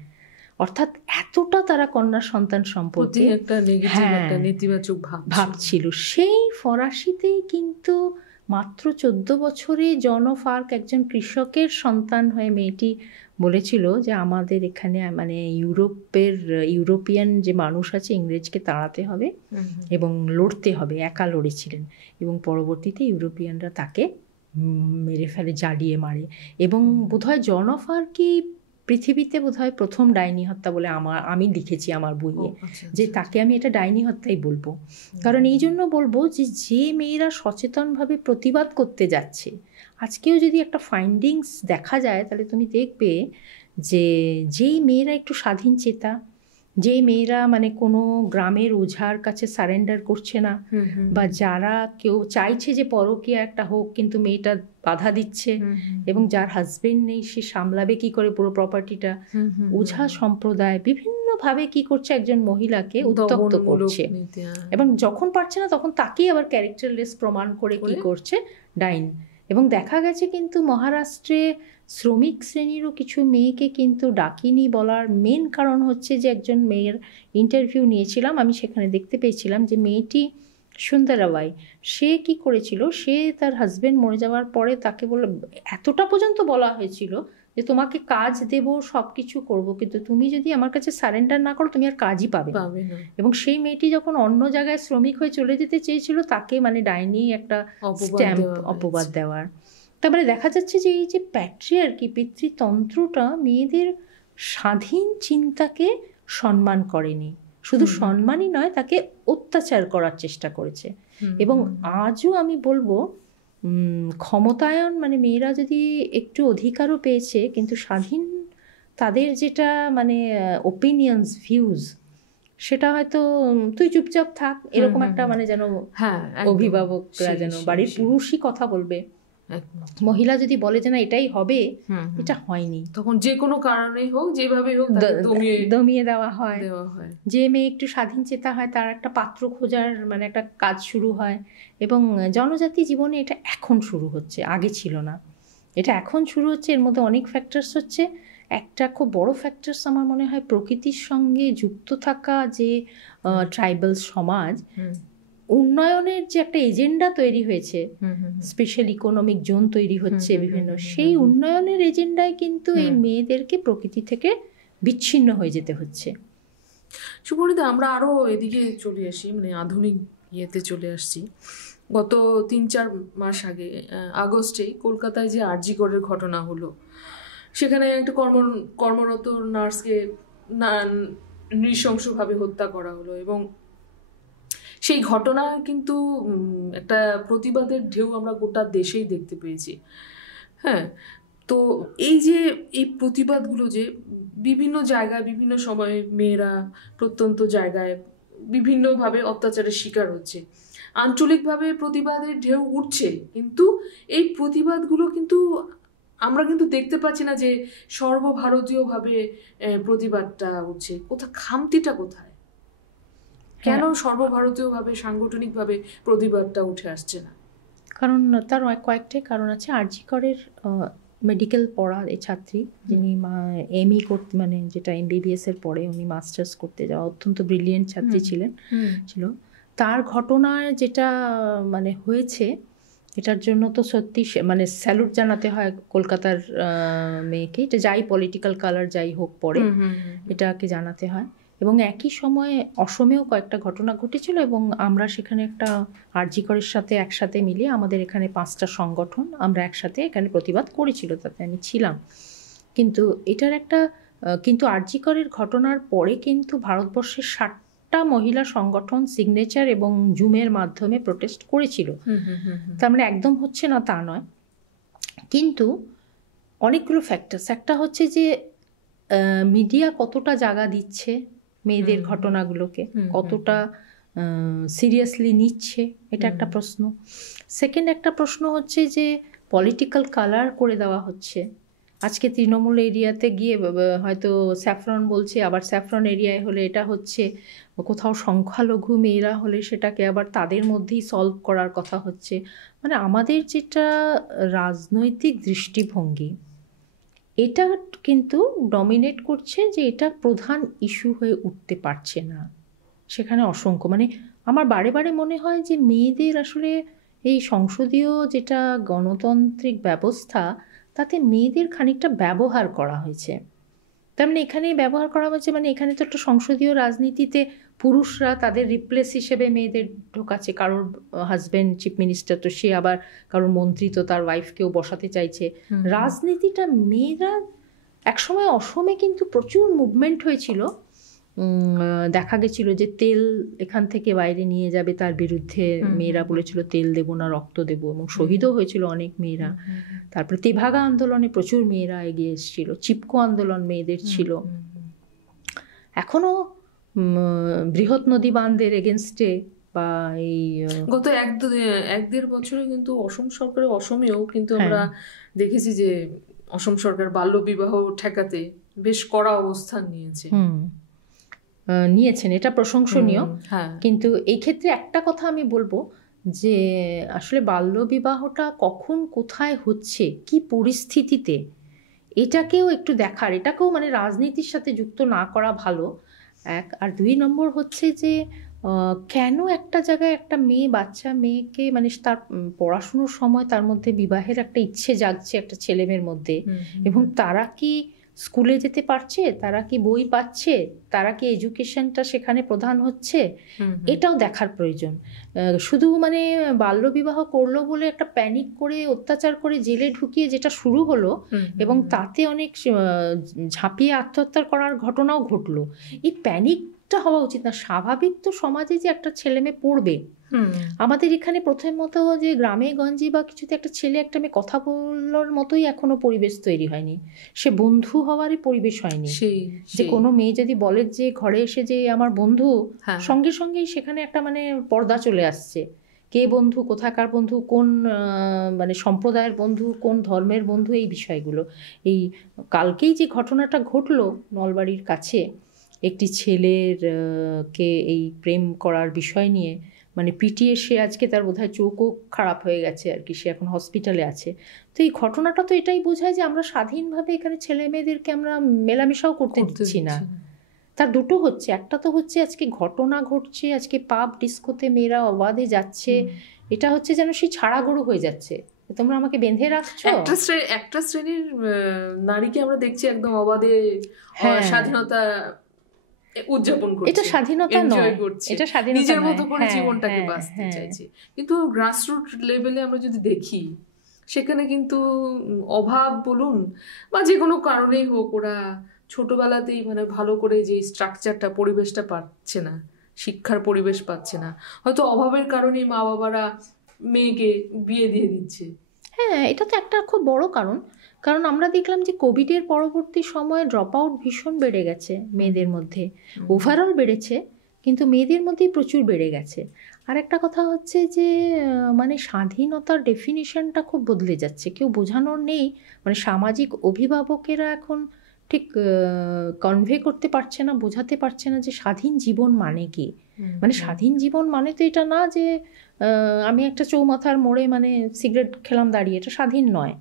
অর্থাৎ এতটা তারা কন্যা সন্তান সম্পর্কে একটা নেতিবাচক ভাব ছিল। সেই ফরাসিতেই কিন্তু মাত্র 14 বছরে জন অফ আর্ক একজন কৃষকের সন্তান হয়ে মেয়েটি বলেছিল যে আমাদের এখানে মানে ইউরোপিয়ান যে মানুষ আছে ইংরেজকে তাড়াতে হবে এবং লড়তে হবে, একা লড়েছিলেন। এবং পরবর্তীতে ইউরোপিয়ানরা তাকে মেরে ফেলে, জ্বালিয়ে মারে। এবং বোধহয় জন অফ আর্কই পৃথিবীতে বোধহয় প্রথম ডাইনি হত্যা বলে আমি লিখেছি আমার বইয়ে, যে তাকে আমি এটা ডাইনি হত্যাই বলবো। কারণ এই জন্য বলবো যে মেয়েরা সচেতনভাবে প্রতিবাদ করতে যাচ্ছে, আজকেও যদি একটা ফাইন্ডিংস দেখা যায় তাহলে তুমি দেখবে যে যেই মেয়েরা একটু স্বাধীন চেতা, যেই মেয়েরা মানে কোনো গ্রামের ওঝার কাছে সারেন্ডার করছে না, বা যারা কেউ চাইছে যে পরকীয়া একটা হোক কিন্তু মেয়েটা বাধা দিচ্ছে, এবং যার হাজবেন্ড নেই সে সামলাবে কি করে পুরো প্রপার্টিটা, ওঝা সম্প্রদায় বিভিন্নভাবে কি করছে একজন মহিলাকে উত্তক্ত করছে, এবং যখন পারছে না তখন তাকেই আবার ক্যারেক্টারলেস প্রমাণ করে কি করছে ডাইন। এবং দেখা গেছে কিন্তু মহারাষ্ট্রে শ্রমিক শ্রেণীরও কিছু মেয়েকে কিন্তু ডাকিনি বলার মেন কারণ হচ্ছে যে একজন মেয়ের ইন্টারভিউ নিয়েছিলাম আমি, সেখানে দেখতে পেয়েছিলাম যে মেয়েটি সুন্দরাবাই, সে কি করেছিল, সে তার হাজবেন্ড মরে যাওয়ার পরে তাকে এতটা পর্যন্ত বলা হয়েছিল যে তোমাকে কাজ দেব, সব কিছু করবো, কিন্তু তুমি যদি আমার কাছে সারেন্ডার না করো তুমি আর কাজই পাবে না। এবং সেই মেয়েটি যখন অন্য জায়গায় শ্রমিক হয়ে চলে যেতে চেয়েছিল তাকে মানে ডাইনি একটা স্ট্যাম্প অপবাদ দেওয়ার। তারপরে দেখা যাচ্ছে যে এই যে প্যাট্রিয়ার্কি, পিতৃতন্ত্রটা মেয়েদের স্বাধীন চিন্তাকে সম্মান করেনি, শুধু সম্মানই নয় তাকে অত্যাচার করার চেষ্টা করেছে। এবং আজও আমি বলবো ক্ষমতায়ন মানে মেয়েরা যদি একটু অধিকারও পেয়েছে, কিন্তু স্বাধীন তাদের যেটা মানে ওপিনিয়ন্স, ভিউজ, সেটা হয়তো তুই চুপচাপ থাক এরকম একটা মানে যেন অভিভাবকরা যেন বাড়ির পুরুষই কথা বলবে, মহিলা যদি বলে যে না এটাই হবে, এটা হয়নি, তখন যে কোনো কারণেই হোক যেভাবে হোক দমিয়ে দেওয়া হয়। যে মেয়ে একটু স্বাধীন চেতা হয় তার একটা পাত্র খোঁজার মানে একটা কাজ শুরু হয়। এবং জনজাতি জীবনে এটা এখন শুরু হচ্ছে, আগে ছিল না, এটা এখন শুরু হচ্ছে। এর মধ্যে অনেক ফ্যাক্টরস হচ্ছে। একটা খুব বড় ফ্যাক্টরস আমার মনে হয় প্রকৃতির সঙ্গে যুক্ত থাকা, যে ট্রাইবাল সমাজ উন্নয়নের যে একটা এজেন্ডা তৈরি হয়েছে, স্পেশাল ইকোনমিক জোন তৈরি হচ্ছে বিভিন্ন, সেই উন্নয়নের এজেন্ডায় কিন্তু এই মেয়েদেরকে প্রকৃতি থেকে বিচ্ছিন্ন হয়ে যেতে হচ্ছে। সুপর্ণিতা, আমরা আরও এদিকে চলে আসি, মানে আধুনিক ইয়েতে চলে আসছি। গত 3-4 মাস আগে আগস্টেই কলকাতায় যে আরজি করের ঘটনা হলো, সেখানে একটা কর্মরত নার্সকে নৃশংসভাবে হত্যা করা হলো, এবং সেই ঘটনা কিন্তু একটা প্রতিবাদের ঢেউ আমরা গোটা দেশেই দেখতে পেয়েছি। হ্যাঁ, তো এই যে এই প্রতিবাদগুলো যে বিভিন্ন জায়গায় বিভিন্ন সময়ে মেয়েরা প্রত্যন্ত জায়গায় বিভিন্নভাবে অত্যাচারের শিকার হচ্ছে, আঞ্চলিকভাবে প্রতিবাদের ঢেউ উঠছে, কিন্তু এই প্রতিবাদগুলো কিন্তু আমরা কিন্তু দেখতে পাচ্ছি না যে সর্বভারতীয়ভাবে প্রতিবাদটা উঠছে। খামতিটা কোথায়? কেন সর্বভারতীয়ভাবে সাংগঠনিকভাবে প্রতিবাদটা উঠে আসছে না? কারণ তার কয়েকটাই কারণ আছে। আরজি করের মেডিকেল পড়া এই ছাত্রী, যিনি এমই করতে মানে যেটা এমবিবিএস এর পরে উনি মাস্টার্স করতে যাওয়া অত্যন্ত ব্রিলিয়েন্ট ছাত্রী ছিল, তার ঘটনায় যেটা মানে হয়েছে, এটার জন্য তো সত্যি মানে স্যালুট জানাতে হয় কলকাতার মেয়েকে। এটা যাই পলিটিক্যাল কালার যাই হোক পরে এটাকে জানাতে হয়। এবং একই সময়ে অসমেও কয়েকটা ঘটনা ঘটেছিল এবং আমরা সেখানে একটা আরজি করের সাথে একসাথে মিলিয়ে আমাদের এখানে 5টা সংগঠন আমরা একসাথে এখানে প্রতিবাদ করেছিল, তাতে আমি ছিলাম। কিন্তু এটার একটা কিন্তু আরজি করের ঘটনার পরে কিন্তু ভারতবর্ষের 60টা মহিলা সংগঠন সিগনেচার এবং জুমের মাধ্যমে প্রোটেস্ট করেছিল। তার মানে একদম হচ্ছে না তা নয়, কিন্তু অনেকগুলো ফ্যাক্টরস। একটা হচ্ছে যে মিডিয়া কতটা জায়গা দিচ্ছে মেয়েদের ঘটনাগুলোকে, কতটা সিরিয়াসলি নিচ্ছে, এটা একটা প্রশ্ন। সেকেন্ড একটা প্রশ্ন হচ্ছে যে পলিটিক্যাল কালার করে দেওয়া হচ্ছে। আজকে তৃণমূল এরিয়াতে গিয়ে হয়তো স্যাফরন বলছে, আবার স্যাফরন এরিয়ায় হলে এটা হচ্ছে, কোথাও সংখ্যালঘু মেয়েরা হলে সেটাকে আবার তাদের মধ্যেই সলভ করার কথা হচ্ছে। মানে আমাদের যেটা রাজনৈতিক দৃষ্টিভঙ্গি, এটা কিন্তু ডমিনেট করছে যে এটা প্রধান ইস্যু হয়ে উঠতে পারছে না। সেখানে অসংখ্য মানে আমার বারে বারে মনে হয় যে মেয়েদের আসলে এই সংসদীয় যেটা গণতান্ত্রিক ব্যবস্থা, তাতে মেয়েদের খানিকটা ব্যবহার করা হয়েছে। তার মানে এখানে ব্যবহার করা হয়েছে মানে এখানে তো একটা সংসদীয় রাজনীতিতে পুরুষরা তাদের রিপ্লেস হিসেবে মেয়েদের ঢোকাচ্ছে। কারোর হাজব্যান্ড চিফ মিনিস্টার, তো সে আবার কারোর মন্ত্রী, তো তার ওয়াইফকেও বসাতে চাইছে। রাজনীতিটা মেয়েরা একসময় অসমে কিন্তু প্রচুর মুভমেন্ট হয়েছিল, দেখা গেছিল যে তেল এখান থেকে বাইরে নিয়ে যাবে তার বিরুদ্ধে মেয়েরা বলেছিল তেল দেবো না রক্ত দেবো, এবং শহীদও হয়েছিল অনেক মেয়েরা। তারপরে তেভাগা আন্দোলনে প্রচুর মেয়েরা এগিয়ে এসেছিল, চিপকো আন্দোলন মেয়েদের ছিল। এখনো বৃহৎ নদী বাঁধের এগেনস্টে বা এই গত 1-1.5 বছরে কিন্তু অসম সরকারের অসমেও কিন্তু আমরা দেখেছি যে অসম সরকার বাল্যবিবাহ ঠেকাতে বেশ কড়া অবস্থান নিয়েছেন, এটা প্রশংসনীয়। কিন্তু এই ক্ষেত্রে একটা কথা আমি বলবো যে আসলে বাল্যবিবাহটা কখন কোথায় হচ্ছে, কি পরিস্থিতিতে, এটাকেও একটু দেখার, এটাকেও মানে রাজনীতির সাথে যুক্ত না করা ভালো এক। আর 2 নম্বর হচ্ছে যে কেন একটা জায়গায় একটা বাচ্চা মেয়েকে মানে তার পড়াশুনোর সময় তার মধ্যে বিবাহের একটা ইচ্ছে জাগছে একটা ছেলেমেয়ের মধ্যে, এবং তারা কি স্কুলে যেতে পারছে, তারা কি বই পাচ্ছে, তারা কি এডুকেশনটা সেখানে প্রধান হচ্ছে, এটাও দেখার প্রয়োজন। শুধু মানে বাল্যবিবাহ করলো বলে একটা প্যানিক করে অত্যাচার করে জেলে ঢুকিয়ে যেটা শুরু হলো, এবং তাতে অনেক ঝাঁপিয়ে আত্মহত্যা করার ঘটনাও ঘটলো, এই প্যানিকটা হওয়া উচিত না। স্বাভাবিক তো সমাজে যে একটা ছেলে মেয়ে পড়বে, আমাদের এখানে প্রথমত যে গ্রামে গঞ্জে বা কিছুতে একটা ছেলে একটা মেয়ে কথা বলার মতোই এখনো পরিবেশ তৈরি হয়নি, সে বন্ধু হওয়ারই পরিবেশ হয়নি। যে কোনো মেয়ে যদি বলে যে ঘরে এসে যে আমার বন্ধু, সঙ্গে সঙ্গেই সেখানে একটা মানে পর্দা চলে আসছে, কে বন্ধু, কোথাকার বন্ধু, কোন মানে সম্প্রদায়ের বন্ধু, কোন ধর্মের বন্ধু, এই বিষয়গুলো। এই কালকেই যে ঘটনাটা ঘটলো নলবাড়ির কাছে, একটি ছেলের কে এই প্রেম করার বিষয় নিয়ে মানে পিটিয়ে সে আজকে তার বোধহয় চোখও খারাপ হয়ে গেছে আর কি, সে এখন হসপিটালে আছে। তো এই ঘটনাটা তো এটাই বোঝায় যে আমরা স্বাধীনভাবে এখানে ছেলে মেয়েদেরকে আমরা মেলামেশাও করতে দিচ্ছি না। তার দুটো হচ্ছে, একটা তো হচ্ছে আজকে ঘটনা ঘটছে, আজকে পাব ডিস্কোতে মেয়েরা অবাধে যাচ্ছে, এটা হচ্ছে যেন সে ছাড়া গরু হয়ে যাচ্ছে, তোমরা আমাকে বেঁধে রাখছো। একটা শ্রেণীর নারীকে আমরা দেখছি একদম অবাধে স্বাধীনতা উদযাপন করছে, এটা স্বাধীনতা নয়, এটা স্বাধীনতা নিজের মতো করে জীবনটাকে বাঁচতে চাইছে। কিন্তু গ্রাসরুট লেভেলে আমরা যদি দেখি, সেখানে কিন্তু অভাব বলুন বা যে কোনো কারণেই হোক, ওরা ছোটবেলাতেই মানে ভালো করে যে স্ট্রাকচারটা, পরিবেশটা পাচ্ছে না, শিক্ষার পরিবেশ পাচ্ছে না। হয়তো অভাবের কারণেই মা বাবারা মেয়েকে বিয়ে দিয়ে দিচ্ছে। হ্যাঁ, এটা তো একটা খুব বড় কারণ। কারণ আমরা দেখলাম যে কোভিডের পরবর্তী সময়ে ড্রপ আউট ভীষণ বেড়ে গেছে মেয়েদের মধ্যে। ওভারঅল বেড়েছে, কিন্তু মেয়েদের মধ্যেই প্রচুর বেড়ে গেছে। আর একটা কথা হচ্ছে যে মানে স্বাধীনতার ডেফিনিশনটা খুব বদলে যাচ্ছে, কেউ বোঝানোর নেই। মানে সামাজিক অভিভাবকেরা এখন ঠিক কনভে করতে পারছে না, বোঝাতে পারছে না যে স্বাধীন জীবন মানে কি। মানে স্বাধীন জীবন মানে তো এটা না যে আমি একটা চৌমাথার মোড়ে মানে সিগারেট খেলাম দাঁড়িয়ে, এটা স্বাধীন নয়।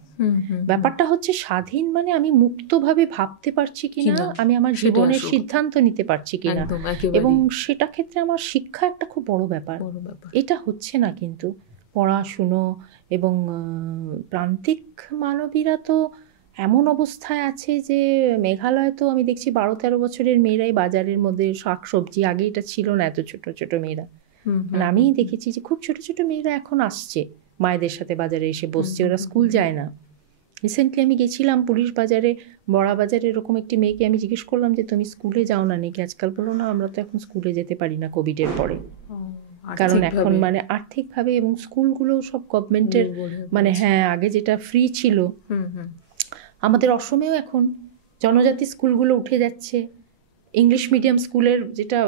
ব্যাপারটা হচ্ছে স্বাধীন মানে আমি মুক্তভাবে ভাবতে পারছি কিনা, আমি আমার জীবনের সিদ্ধান্ত নিতে পারছি কিনা, এবং সেটা ক্ষেত্রে আমার শিক্ষা একটা খুব বড় ব্যাপার। এটা হচ্ছে না কিন্তু। পড়াশুনো এবং প্রান্তিক মানবীরা তো এমন অবস্থায় আছে যে মেঘালয় তো আমি দেখছি 12-13 বছরের মেয়েরাই বাজারের মধ্যে শাক সবজি, আগে এটা ছিল না এত ছোট ছোট মেয়েরা। মানে আমি দেখেছি যে খুব ছোট ছোট মেয়েরা এখন আসছে মায়েদের সাথে বাজারে এসে বসছে, ওরা স্কুল যায় না। রিসেন্টলি আমি গেছিলাম পুলিশ বাজারে, বড়া বাজারে, এরকম একটি মেয়েকে আমি জিজ্ঞেস করলাম যে তুমি স্কুলে যাও না নাকি আজকাল? বলো না, আমরা তো এখন স্কুলে যেতে পারি না কোভিডের পরে, কারণ এখন মানে আর্থিকভাবে, এবং স্কুলগুলো সব গভর্নমেন্টের মানে হ্যাঁ আগে যেটা ফ্রি ছিল, আমাদের অসমেও এখন জনজাতি স্কুলগুলো উঠে যাচ্ছে। ইংলিশ মিডিয়াম স্কুলের যেটা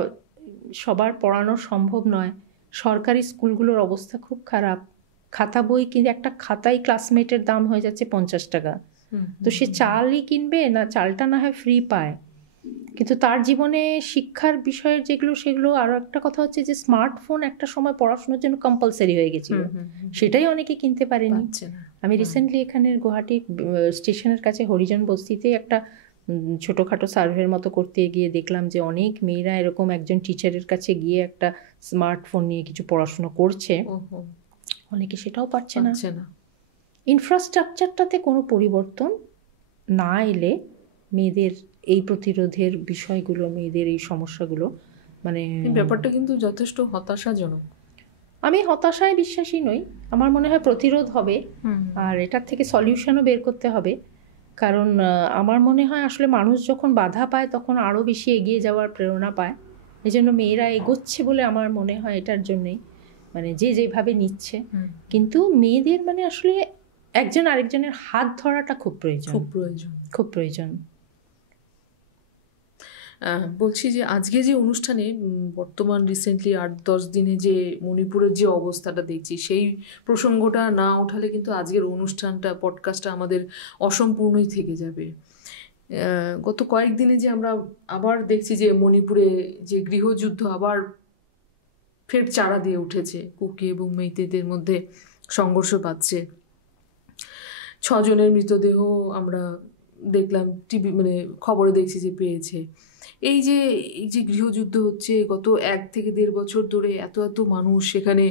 সবার পড়ানো সম্ভব নয়, সরকারি স্কুলগুলোর অবস্থা খুব খারাপ। খাতা বই কিন্তু একটা খাতাই ক্লাসমেটের দাম হয়ে যাচ্ছে 50 টাকা। তো সে চালই কিনবে না, চালটা না হয় ফ্রি পায়, কিন্তু তার জীবনে শিক্ষার বিষয়ের যেগুলো সেগুলো। আরও একটা কথা হচ্ছে যে স্মার্টফোন একটা সময় পড়াশোনার জন্য কম্পালসারি হয়ে গেছিল, সেটাই অনেকে কিনতে পারেনি। আমি রিসেন্টলি এখানে গুয়াহাটি স্টেশনের কাছে হরিজন বস্তিতে একটা ছোটোখাটো সার্ভের মতো করতে গিয়ে দেখলাম যে অনেক মেয়েরা এরকম একজন টিচারের কাছে গিয়ে একটা স্মার্টফোন নিয়ে কিছু পড়াশোনা করছে, অনেকে সেটাও পারছে না। ইনফ্রাস্ট্রাকচারটাতে কোনো পরিবর্তন না এলে মেয়েদের এই প্রতিরোধের বিষয়গুলো, মেয়েদের এই সমস্যাগুলো, মানে ব্যাপারটা কিন্তু যথেষ্ট হতাশাজনক। আমি হতাশায় বিশ্বাসী নই, আমার মনে হয় প্রতিরোধ হবে, আর এটার থেকে সলিউশনও বের করতে হবে। কারণ আমার মনে হয় আসলে মানুষ যখন বাধা পায় তখন আরও বেশি এগিয়ে যাওয়ার প্রেরণা পায়। এই জন্য মেয়েরা এগোচ্ছে বলে আমার মনে হয় এটার জন্যেই, মানে যে যেভাবে নিচ্ছে। কিন্তু মেয়েদের মানে আসলে একজন আরেকজনের হাত ধরাটা খুব প্রয়োজন, খুব প্রয়োজন। বলছি যে আজকে যে অনুষ্ঠানে বর্তমান রিসেন্টলি 8-10 দিনে যে মণিপুরের যে অবস্থাটা দেখছি, সেই প্রসঙ্গটা না ওঠালে কিন্তু আজকের অনুষ্ঠানটা, পডকাস্টটা আমাদের অসম্পূর্ণই থেকে যাবে। গত কয়েকদিনে যে আমরা আবার দেখছি যে মণিপুরে যে গৃহযুদ্ধ আবার ফের চাড়া দিয়ে উঠেছে, কুকি এবং মেইতেদের মধ্যে সংঘর্ষ পাচ্ছে। 6 জনের মৃতদেহ আমরা দেখলাম, টিভি মানে খবরে দেখছি যে পেয়েছে। এই যে গৃহযুদ্ধ হচ্ছে গত 1 থেকে 1.5 বছর ধরে, এত মানুষ সেখানে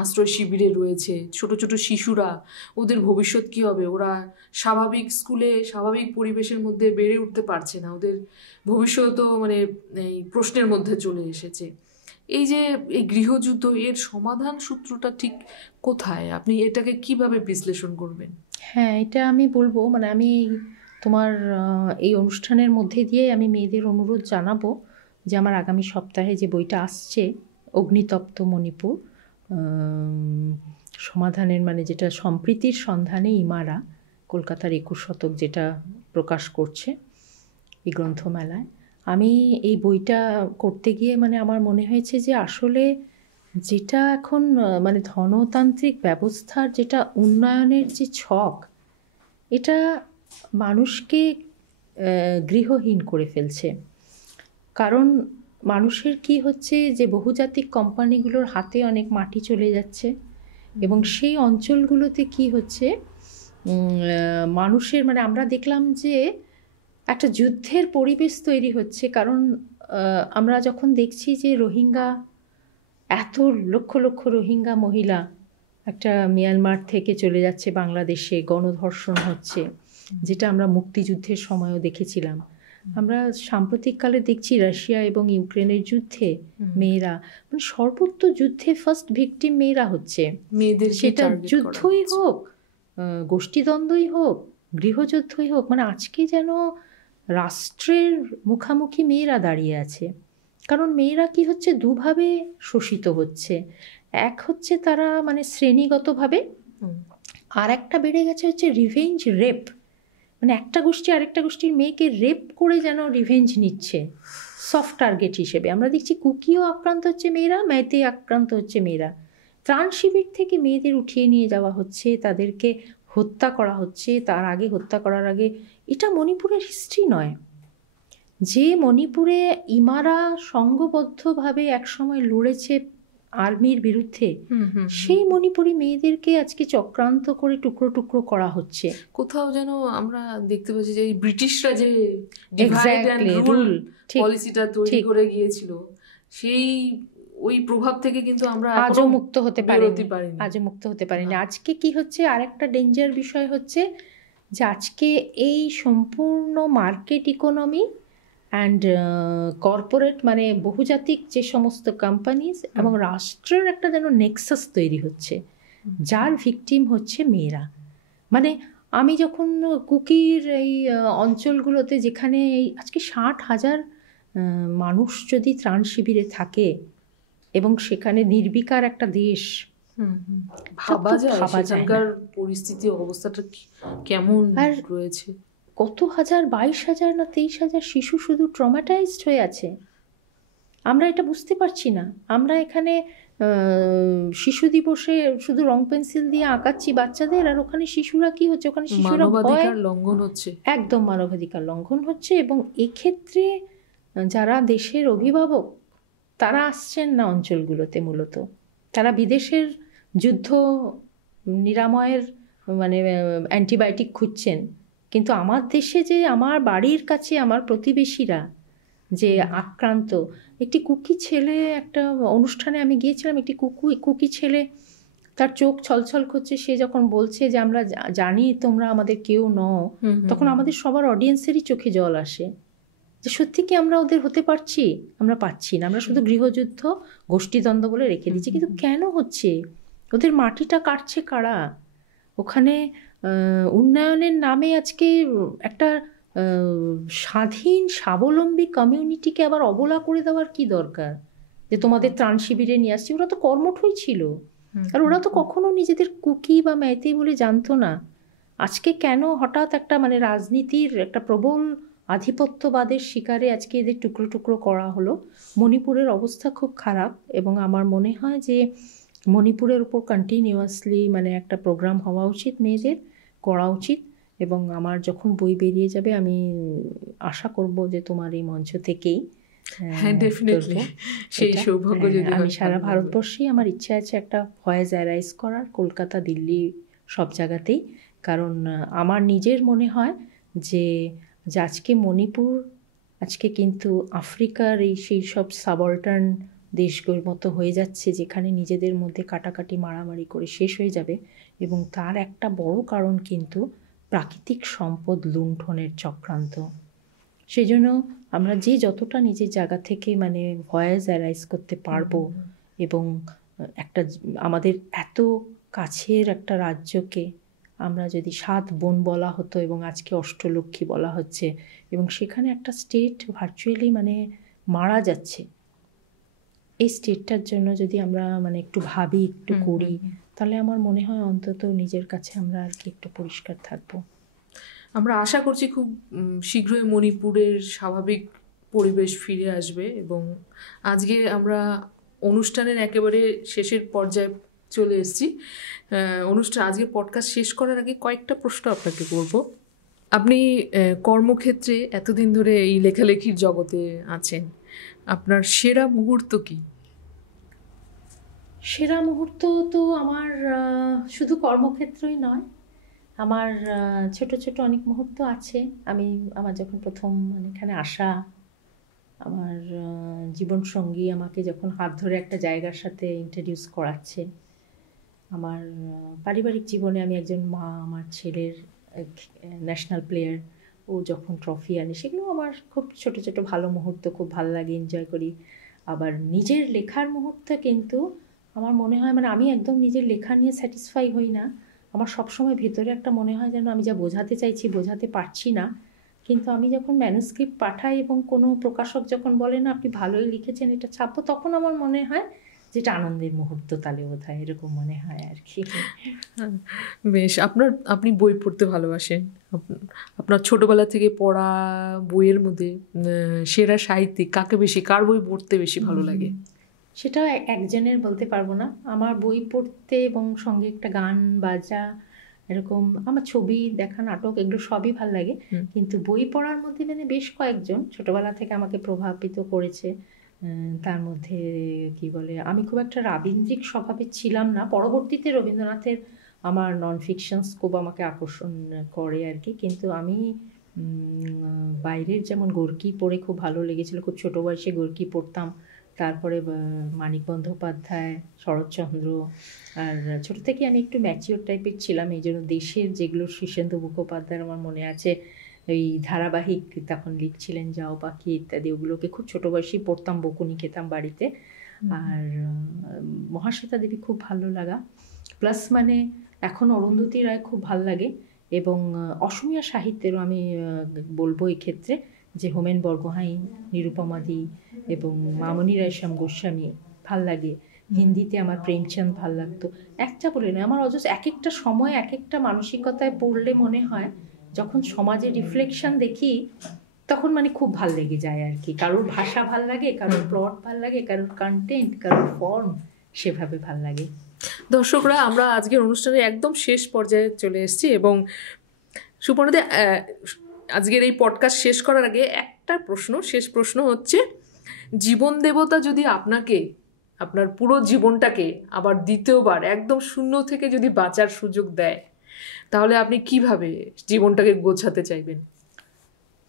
আশ্রয় শিবিরে রয়েছে, ছোট ছোট শিশুরা, ওদের ভবিষ্যৎ কি হবে? ওরা স্বাভাবিক স্কুলে স্বাভাবিক পরিবেশের মধ্যে বেড়ে উঠতে পারছে না, ওদের ভবিষ্যৎও মানে এই প্রশ্নের মধ্যে চলে এসেছে। এই যে এই গৃহযুদ্ধ, এর সমাধান সূত্রটা ঠিক কোথায়? আপনি এটাকে কিভাবে বিশ্লেষণ করবেন? হ্যাঁ, এটা আমি বলবো, মানে আমি তোমার এই অনুষ্ঠানের মধ্যে দিয়ে আমি মেয়েদের অনুরোধ জানাবো যে আমার আগামী সপ্তাহে যে বইটা আসছে, অগ্নিতপ্ত মণিপুর, সমাধানের মানে যেটা সম্প্রীতির সন্ধানে ইমারা, কলকাতার 21 শতক যেটা প্রকাশ করছে এই গ্রন্থমেলায়, আমি এই বইটা করতে গিয়ে মানে আমার মনে হয়েছে যে আসলে যেটা এখন মানে ধনতান্ত্রিক ব্যবস্থার যেটা উন্নয়নের যে ছক, এটা মানুষকে গৃহহীন করে ফেলছে। কারণ মানুষের কি হচ্ছে যে বহুজাতিক কোম্পানিগুলোর হাতে অনেক মাটি চলে যাচ্ছে, এবং সেই অঞ্চলগুলোতে কি হচ্ছে মানুষের মানে আমরা দেখলাম যে একটা যুদ্ধের পরিবেশ তৈরি হচ্ছে। কারণ আমরা যখন দেখছি যে রোহিঙ্গা, এত লক্ষ লক্ষ রোহিঙ্গা মহিলা একটা মিয়ানমার থেকে চলে যাচ্ছে বাংলাদেশে, গণধর্ষণ হচ্ছে, যেটা আমরা মুক্তিযুদ্ধের সময়ও দেখেছিলাম। আমরা সাম্প্রতিককালে দেখছি রাশিয়া এবং ইউক্রেনের যুদ্ধে মেয়েরা, মানে সর্বত্র যুদ্ধে ফার্স্ট ভিকটিম মেয়েরা হচ্ছে। মেয়েদের সেটা যুদ্ধই হোক, গোষ্ঠীদ্বন্দ্বই হোক, গৃহযুদ্ধই হোক, মানে আজকে যেন রাষ্ট্রের মুখামুখি মেয়েরা দাঁড়িয়ে আছে। কারণ মেয়েরা কি হচ্ছে, দুভাবে শোষিত হচ্ছে। এক হচ্ছে তারা মানে শ্রেণীগতভাবে, আর একটা বেড়ে গেছে হচ্ছে রিভেঞ্জ রেপ, মানে একটা গোষ্ঠী আরেকটা গোষ্ঠীর মেয়েকে রেপ করে যেন রিভেঞ্জ নিচ্ছে সফট টার্গেট হিসেবে। আমরা দেখছি কুকিও আক্রান্ত হচ্ছে মেয়েরা, মেয়েতে আক্রান্ত হচ্ছে মেয়েরা। ত্রাণ শিবির থেকে মেয়েদের উঠিয়ে নিয়ে যাওয়া হচ্ছে, তাদেরকে হত্যা করা হচ্ছে, তার আগে হত্যা করার আগে। এটা মণিপুরের হিস্ট্রি নয়। যে মণিপুরে ইমারা সংঘবদ্ধভাবে একসময় লড়েছে আর্মির বিরুদ্ধে, সেই মণিপুরি মেয়েদেরকে আজকে চক্রান্ত করে টুকরো টুকরো করা হচ্ছে। কোথাও যেন আমরা দেখতে পাচ্ছি যে ব্রিটিশরা যে ডিভাইড অ্যান্ড রুল পলিসিটা তৈরি করে গিয়েছিল, সেই ওই প্রভাব থেকে কিন্তু আমরা আজও মুক্ত হতে পারিনি, আজও মুক্ত হতে পারিনি। আজকে কি হচ্ছে, আরেকটা ডেঞ্জার বিষয় হচ্ছে যে আজকে এই সম্পূর্ণ মার্কেট ইকোনমি অ্যান্ড কর্পোরেট, মানে বহুজাতিক যে সমস্ত কোম্পানিজ এবং রাষ্ট্রের একটা যেন নেক্সাস তৈরি হচ্ছে, যার ভিকটিম হচ্ছে মেয়েরা। মানে আমি যখন কুকির এই অঞ্চলগুলোতে, যেখানে আজকে 60,000 মানুষ যদি ত্রাণ শিবিরে থাকে এবং সেখানে নির্বিকার একটা দেশ, ভাবা যায় সেখানকার পরিস্থিতি অবস্থাটা কেমন রয়েছে। কত হাজার, 22,000 না 23,000 শিশু শুধু ট্রমাটাইজড হয়ে আছে। আমরা এটা বুঝতে পারছি না। আমরা এখানে শিশু দিবসে শুধু রং পেন্সিল দিয়ে আঁকাচ্ছি বাচ্চাদের, আর ওখানে শিশুরা কি হচ্ছে, ওখানে শিশুরা মানবাধিকার লঙ্ঘন হচ্ছে, একদম মানবাধিকার লঙ্ঘন হচ্ছে। এবং এক্ষেত্রে যারা দেশের অভিভাবক তারা আসছেন না অঞ্চলগুলোতে, মূলত তারা বিদেশের যুদ্ধ নিরাময়ের মানে অ্যান্টিবায়োটিক খুঁজছেন। কিন্তু আমার দেশে যে আমার বাড়ির কাছে আমার প্রতিবেশীরা যে আক্রান্ত, একটি কুকি ছেলে, একটা অনুষ্ঠানে আমি গিয়েছিলাম, একটি কুকি ছেলে, তার চোখ ছলছল করছে। সে যখন বলছে যে আমরা জানি তোমরা আমাদের কেউ নও, তখন আমাদের সবার অডিয়েন্সেরই চোখে জল আসে যে সত্যি কি আমরা ওদের হতে পারছি? আমরা পাচ্ছি না। আমরা শুধু গৃহযুদ্ধ, গোষ্ঠীদ্বন্দ্ব বলে রেখে দিচ্ছি। কিন্তু কেন হচ্ছে? ওদের মাটিটা কাটছে কারা? ওখানে উন্নয়নের নামে আজকে একটা স্বাধীন স্বাবলম্বী কমিউনিটিকে আবার অবলা করে দেওয়ার কি দরকার? যে তোমাদের ত্রাণ শিবিরে নিয়ে আসছি। ওরা তো কর্মঠই ছিল, আর ওরা তো কখনো নিজেদের কুকি বা মেয়েতে বলে জানতো না। আজকে কেন হঠাৎ একটা মানে রাজনীতির একটা প্রবল আধিপত্যবাদের শিকারে আজকে এদের টুকরো টুকরো করা হলো? মণিপুরের অবস্থা খুব খারাপ, এবং আমার মনে হয় যে মণিপুরের উপর কন্টিনিউয়াসলি মানে একটা প্রোগ্রাম হওয়া উচিত, মেয়েদের করা উচিত। এবং আমার যখন বই বেরিয়ে যাবে আমি আশা করব যে তোমার এই মঞ্চ থেকেই সেই সৌভাগ্য যদি আমি সারা ভারতবর্ষেই আমার ইচ্ছা আছে একটা ভয়েস অ্যারাইজ করার, কলকাতা, দিল্লি, সব জায়গাতেই। কারণ আমার নিজের মনে হয় যে আজকে মণিপুর আজকে কিন্তু আফ্রিকার এই সেই সব সাবঅল্টার্ন দেশগুলোর মতো হয়ে যাচ্ছে, যেখানে নিজেদের মধ্যে কাটাকাটি মারামারি করে শেষ হয়ে যাবে। এবং তার একটা বড় কারণ কিন্তু প্রাকৃতিক সম্পদ লুণ্ঠনের চক্রান্ত। সেই জন্য আমরা যে যতটা নিজের জায়গা থেকে মানে ভয়েস অ্যারাইজ করতে পারবো, এবং একটা আমাদের এত কাছের একটা রাজ্যকে আমরা যদি 7 বোন বলা হতো এবং আজকে অষ্টলক্ষ্মী বলা হচ্ছে, এবং সেখানে একটা স্টেট ভার্চুয়ালি মানে মারা যাচ্ছে, এই স্টেটটার জন্য যদি আমরা মানে একটু ভাবি, একটু করি, তাহলে আমার মনে হয় অন্তত নিজের কাছে আমরা আর কি একটু পরিষ্কার থাকবো। আমরা আশা করছি খুব শীঘ্রই মণিপুরের স্বাভাবিক পরিবেশ ফিরে আসবে। এবং আজকে আমরা অনুষ্ঠানের একেবারে শেষের পর্যায়ে চলে এসেছি। আজকে পডকাস্ট শেষ করার আগে কয়েকটা প্রশ্ন আপনাকে করব। আপনি কর্মক্ষেত্রে এতদিন ধরে এই লেখালেখির জগতে আছেন, আপনার সেরা মুহূর্ত কি? সেরা মুহূর্ত তো আমার শুধু কর্মক্ষেত্রই নয়, আমার ছোট ছোট অনেক মুহূর্ত আছে। আমার যখন প্রথম মানে এখানে আসা, আমার জীবনসঙ্গী আমাকে যখন হাত ধরে একটা জায়গার সাথে ইন্ট্রোডিউস করাচ্ছে, আমার পারিবারিক জীবনে আমি একজন মা, আমার ছেলের ন্যাশনাল প্লেয়ার, ও যখন ট্রফি আনে, সেগুলো আমার খুব ছোট ছোট ভালো মুহূর্ত, খুব ভালো লাগে, এনজয় করি। আবার নিজের লেখার মুহূর্ত কিন্তু আমার মনে হয় মানে আমি একদম নিজের লেখা নিয়ে স্যাটিসফাই হই না। আমার সবসময় ভেতরে একটা মনে হয় যেন আমি যা বোঝাতে চাইছি বোঝাতে পারছি না। কিন্তু আমি যখন ম্যানুস্ক্রিপ্ট পাঠাই এবং কোনো প্রকাশক যখন বলে না আপনি ভালোই লিখেছেন, এটা ছাপবো, তখন আমার মনে হয় যেটা আনন্দের মুহূর্ত, তাহলে বোধ হয় এরকম মনে হয় আর কি। বেশ, আপনি বই পড়তে ভালোবাসেন। আপনার ছোটবেলা থেকে পড়া বইয়ের মধ্যে সেরা সাহিত্যিক কার বই পড়তে বেশি ভালো লাগে? সেটাও একজনের বলতে পারবো না। আমার বই পড়তে এবং সঙ্গে একটা গান বাজা, এরকম আমার ছবি দেখা, নাটক, এগুলো সবই ভাল লাগে। কিন্তু বই পড়ার মধ্যে মানে বেশ কয়েকজন ছোটবেলা থেকে আমাকে প্রভাবিত করেছে। তার মধ্যে কি বলে, আমি খুব একটা রাবীন্দ্রিক স্বভাবের ছিলাম না। পরবর্তীতে রবীন্দ্রনাথের আমার নন ফিকশনস খুব আমাকে আকর্ষণ করে আর কি। কিন্তু আমি বাইরের যেমন গোর্কি পড়ে খুব ভালো লেগেছিল, খুব ছোটো বয়সে গোর্কি পড়তাম। তারপরে মানিক বন্দ্যোপাধ্যায়, শরৎচন্দ্র। আর ছোটো থেকে আমি একটু ম্যাচিওর টাইপের ছিলাম, এই জন্য দেশের যেগুলো শীর্ষেন্দু মুখোপাধ্যায় আমার মনে আছে, এই ধারাবাহিক তখন লিখছিলেন যাও পাখি ইত্যাদি, ওগুলোকে খুব ছোটো বয়সেই পড়তাম, বকুনি খেতাম বাড়িতে। আর মহাশ্বেতা দেবী খুব ভালো লাগা, প্লাস মানে এখন অরুন্ধতী রায় খুব ভাল লাগে। এবং অসমীয়া সাহিত্যেরও আমি বলবো এক্ষেত্রে যে হোমেন বরগোহাঁই, নিরুপমাদি এবং মামনি রায়শ্যাম গোস্বামী ভাল লাগে। হিন্দিতে আমার প্রেমচাঁদ ভাল লাগতো। একটা বলে নয়, আমার অজস্র এক একটা সময় এক একটা মানসিকতায় পড়লে মনে হয় যখন সমাজের রিফ্লেকশন দেখি তখন মানে খুব ভাল লেগে যায় আর কি। কারোর ভাষা ভাল লাগে, কারোর প্লট ভাল লাগে, কারোর কন্টেন্ট, কারোর ফর্ম সেভাবে ভাল লাগে। দর্শকরা, আমরা আজকের অনুষ্ঠানে একদম শেষ পর্যায়ে চলে এসেছি এবং সুপর্ণাদি, আজকের এই পডকাস্ট শেষ করার আগে একটা শেষ প্রশ্ন হচ্ছে, জীবন দেবতা যদি আপনাকে আপনার পুরো জীবনটাকে আবার দ্বিতীয়বার একদম শূন্য থেকে যদি বাঁচার সুযোগ দেয়, তাহলে আপনি কিভাবে জীবনটাকে গোছাতে চাইবেন?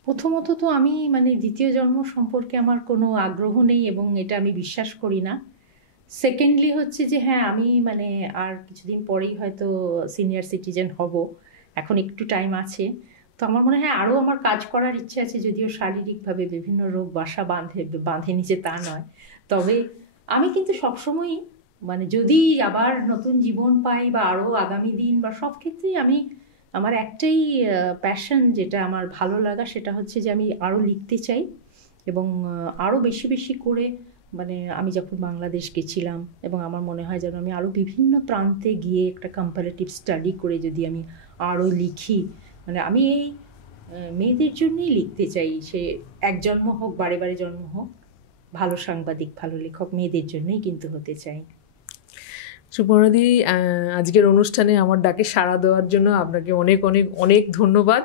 প্রথমত তো আমি মানে দ্বিতীয় জন্ম সম্পর্কে আমার কোনো আগ্রহ নেই এবং এটা আমি বিশ্বাস করি না। সেকেন্ডলি হচ্ছে যে হ্যাঁ, আমি মানে আর কিছুদিন পরেই হয়তো সিনিয়র সিটিজেন হব, এখন একটু টাইম আছে। তো আমার মনে হয় আরও আমার কাজ করার ইচ্ছে আছে, যদিও শারীরিকভাবে বিভিন্ন রোগ বাসা বাঁধে নিচে তা নয়। তবে আমি কিন্তু সবসময়ই মানে যদি আবার নতুন জীবন পাই বা আরও আগামী দিন বা সব ক্ষেত্রেই আমি আমার একটাই প্যাশন, যেটা আমার ভালো লাগা, সেটা হচ্ছে যে আমি আরও লিখতে চাই এবং আরও বেশি বেশি করে মানে আমি যখন বাংলাদেশ গেছিলাম এবং আমার মনে হয় যেন আমি আরও বিভিন্ন প্রান্তে গিয়ে একটা কম্পারেটিভ স্টাডি করে যদি আমি আরও লিখি, মানে আমি এই মেয়েদের জন্যই লিখতে চাই, সে এক জন্ম হোক বারে বারে জন্ম হোক, ভালো সাংবাদিক ভালো লেখক মেয়েদের জন্যই কিন্তু হতে চাই। সুপর্ণাদি, আজকের অনুষ্ঠানে আমার ডাকে সাড়া দেওয়ার জন্য আপনাকে অনেক অনেক অনেক ধন্যবাদ।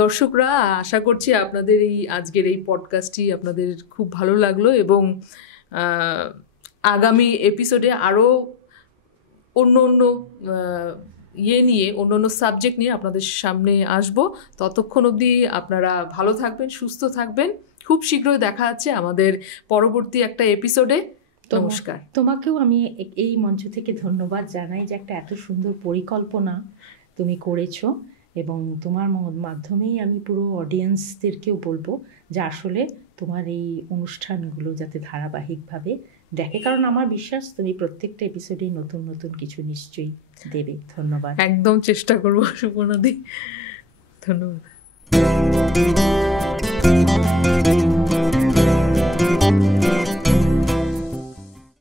দর্শকরা, আশা করছি আপনাদের আজকের এই পডকাস্টটি আপনাদের খুব ভালো লাগলো এবং আগামী এপিসোডে আরও অন্য অন্য সাবজেক্ট নিয়ে আপনাদের সামনে আসব। ততক্ষণ অবধি আপনারা ভালো থাকবেন, সুস্থ থাকবেন। খুব শীঘ্রই দেখা যাচ্ছে আমাদের পরবর্তী একটা এপিসোডে। নমস্কার। তোমাকেও আমি এই মঞ্চ থেকে ধন্যবাদ জানাই যে একটা এত সুন্দর পরিকল্পনা তুমি করেছো এবং তোমার মাধ্যমেই আমি পুরো অডিয়েন্সদেরকেও বলবো যে আসলে তোমার এই অনুষ্ঠানগুলো যাতে ধারাবাহিকভাবে দেখে, কারণ আমার বিশ্বাস তুমি প্রত্যেকটা এপিসোডেই নতুন নতুন কিছু নিশ্চয়ই দেবে। ধন্যবাদ। একদম চেষ্টা করবো সুপর্ণাদি। ধন্যবাদ।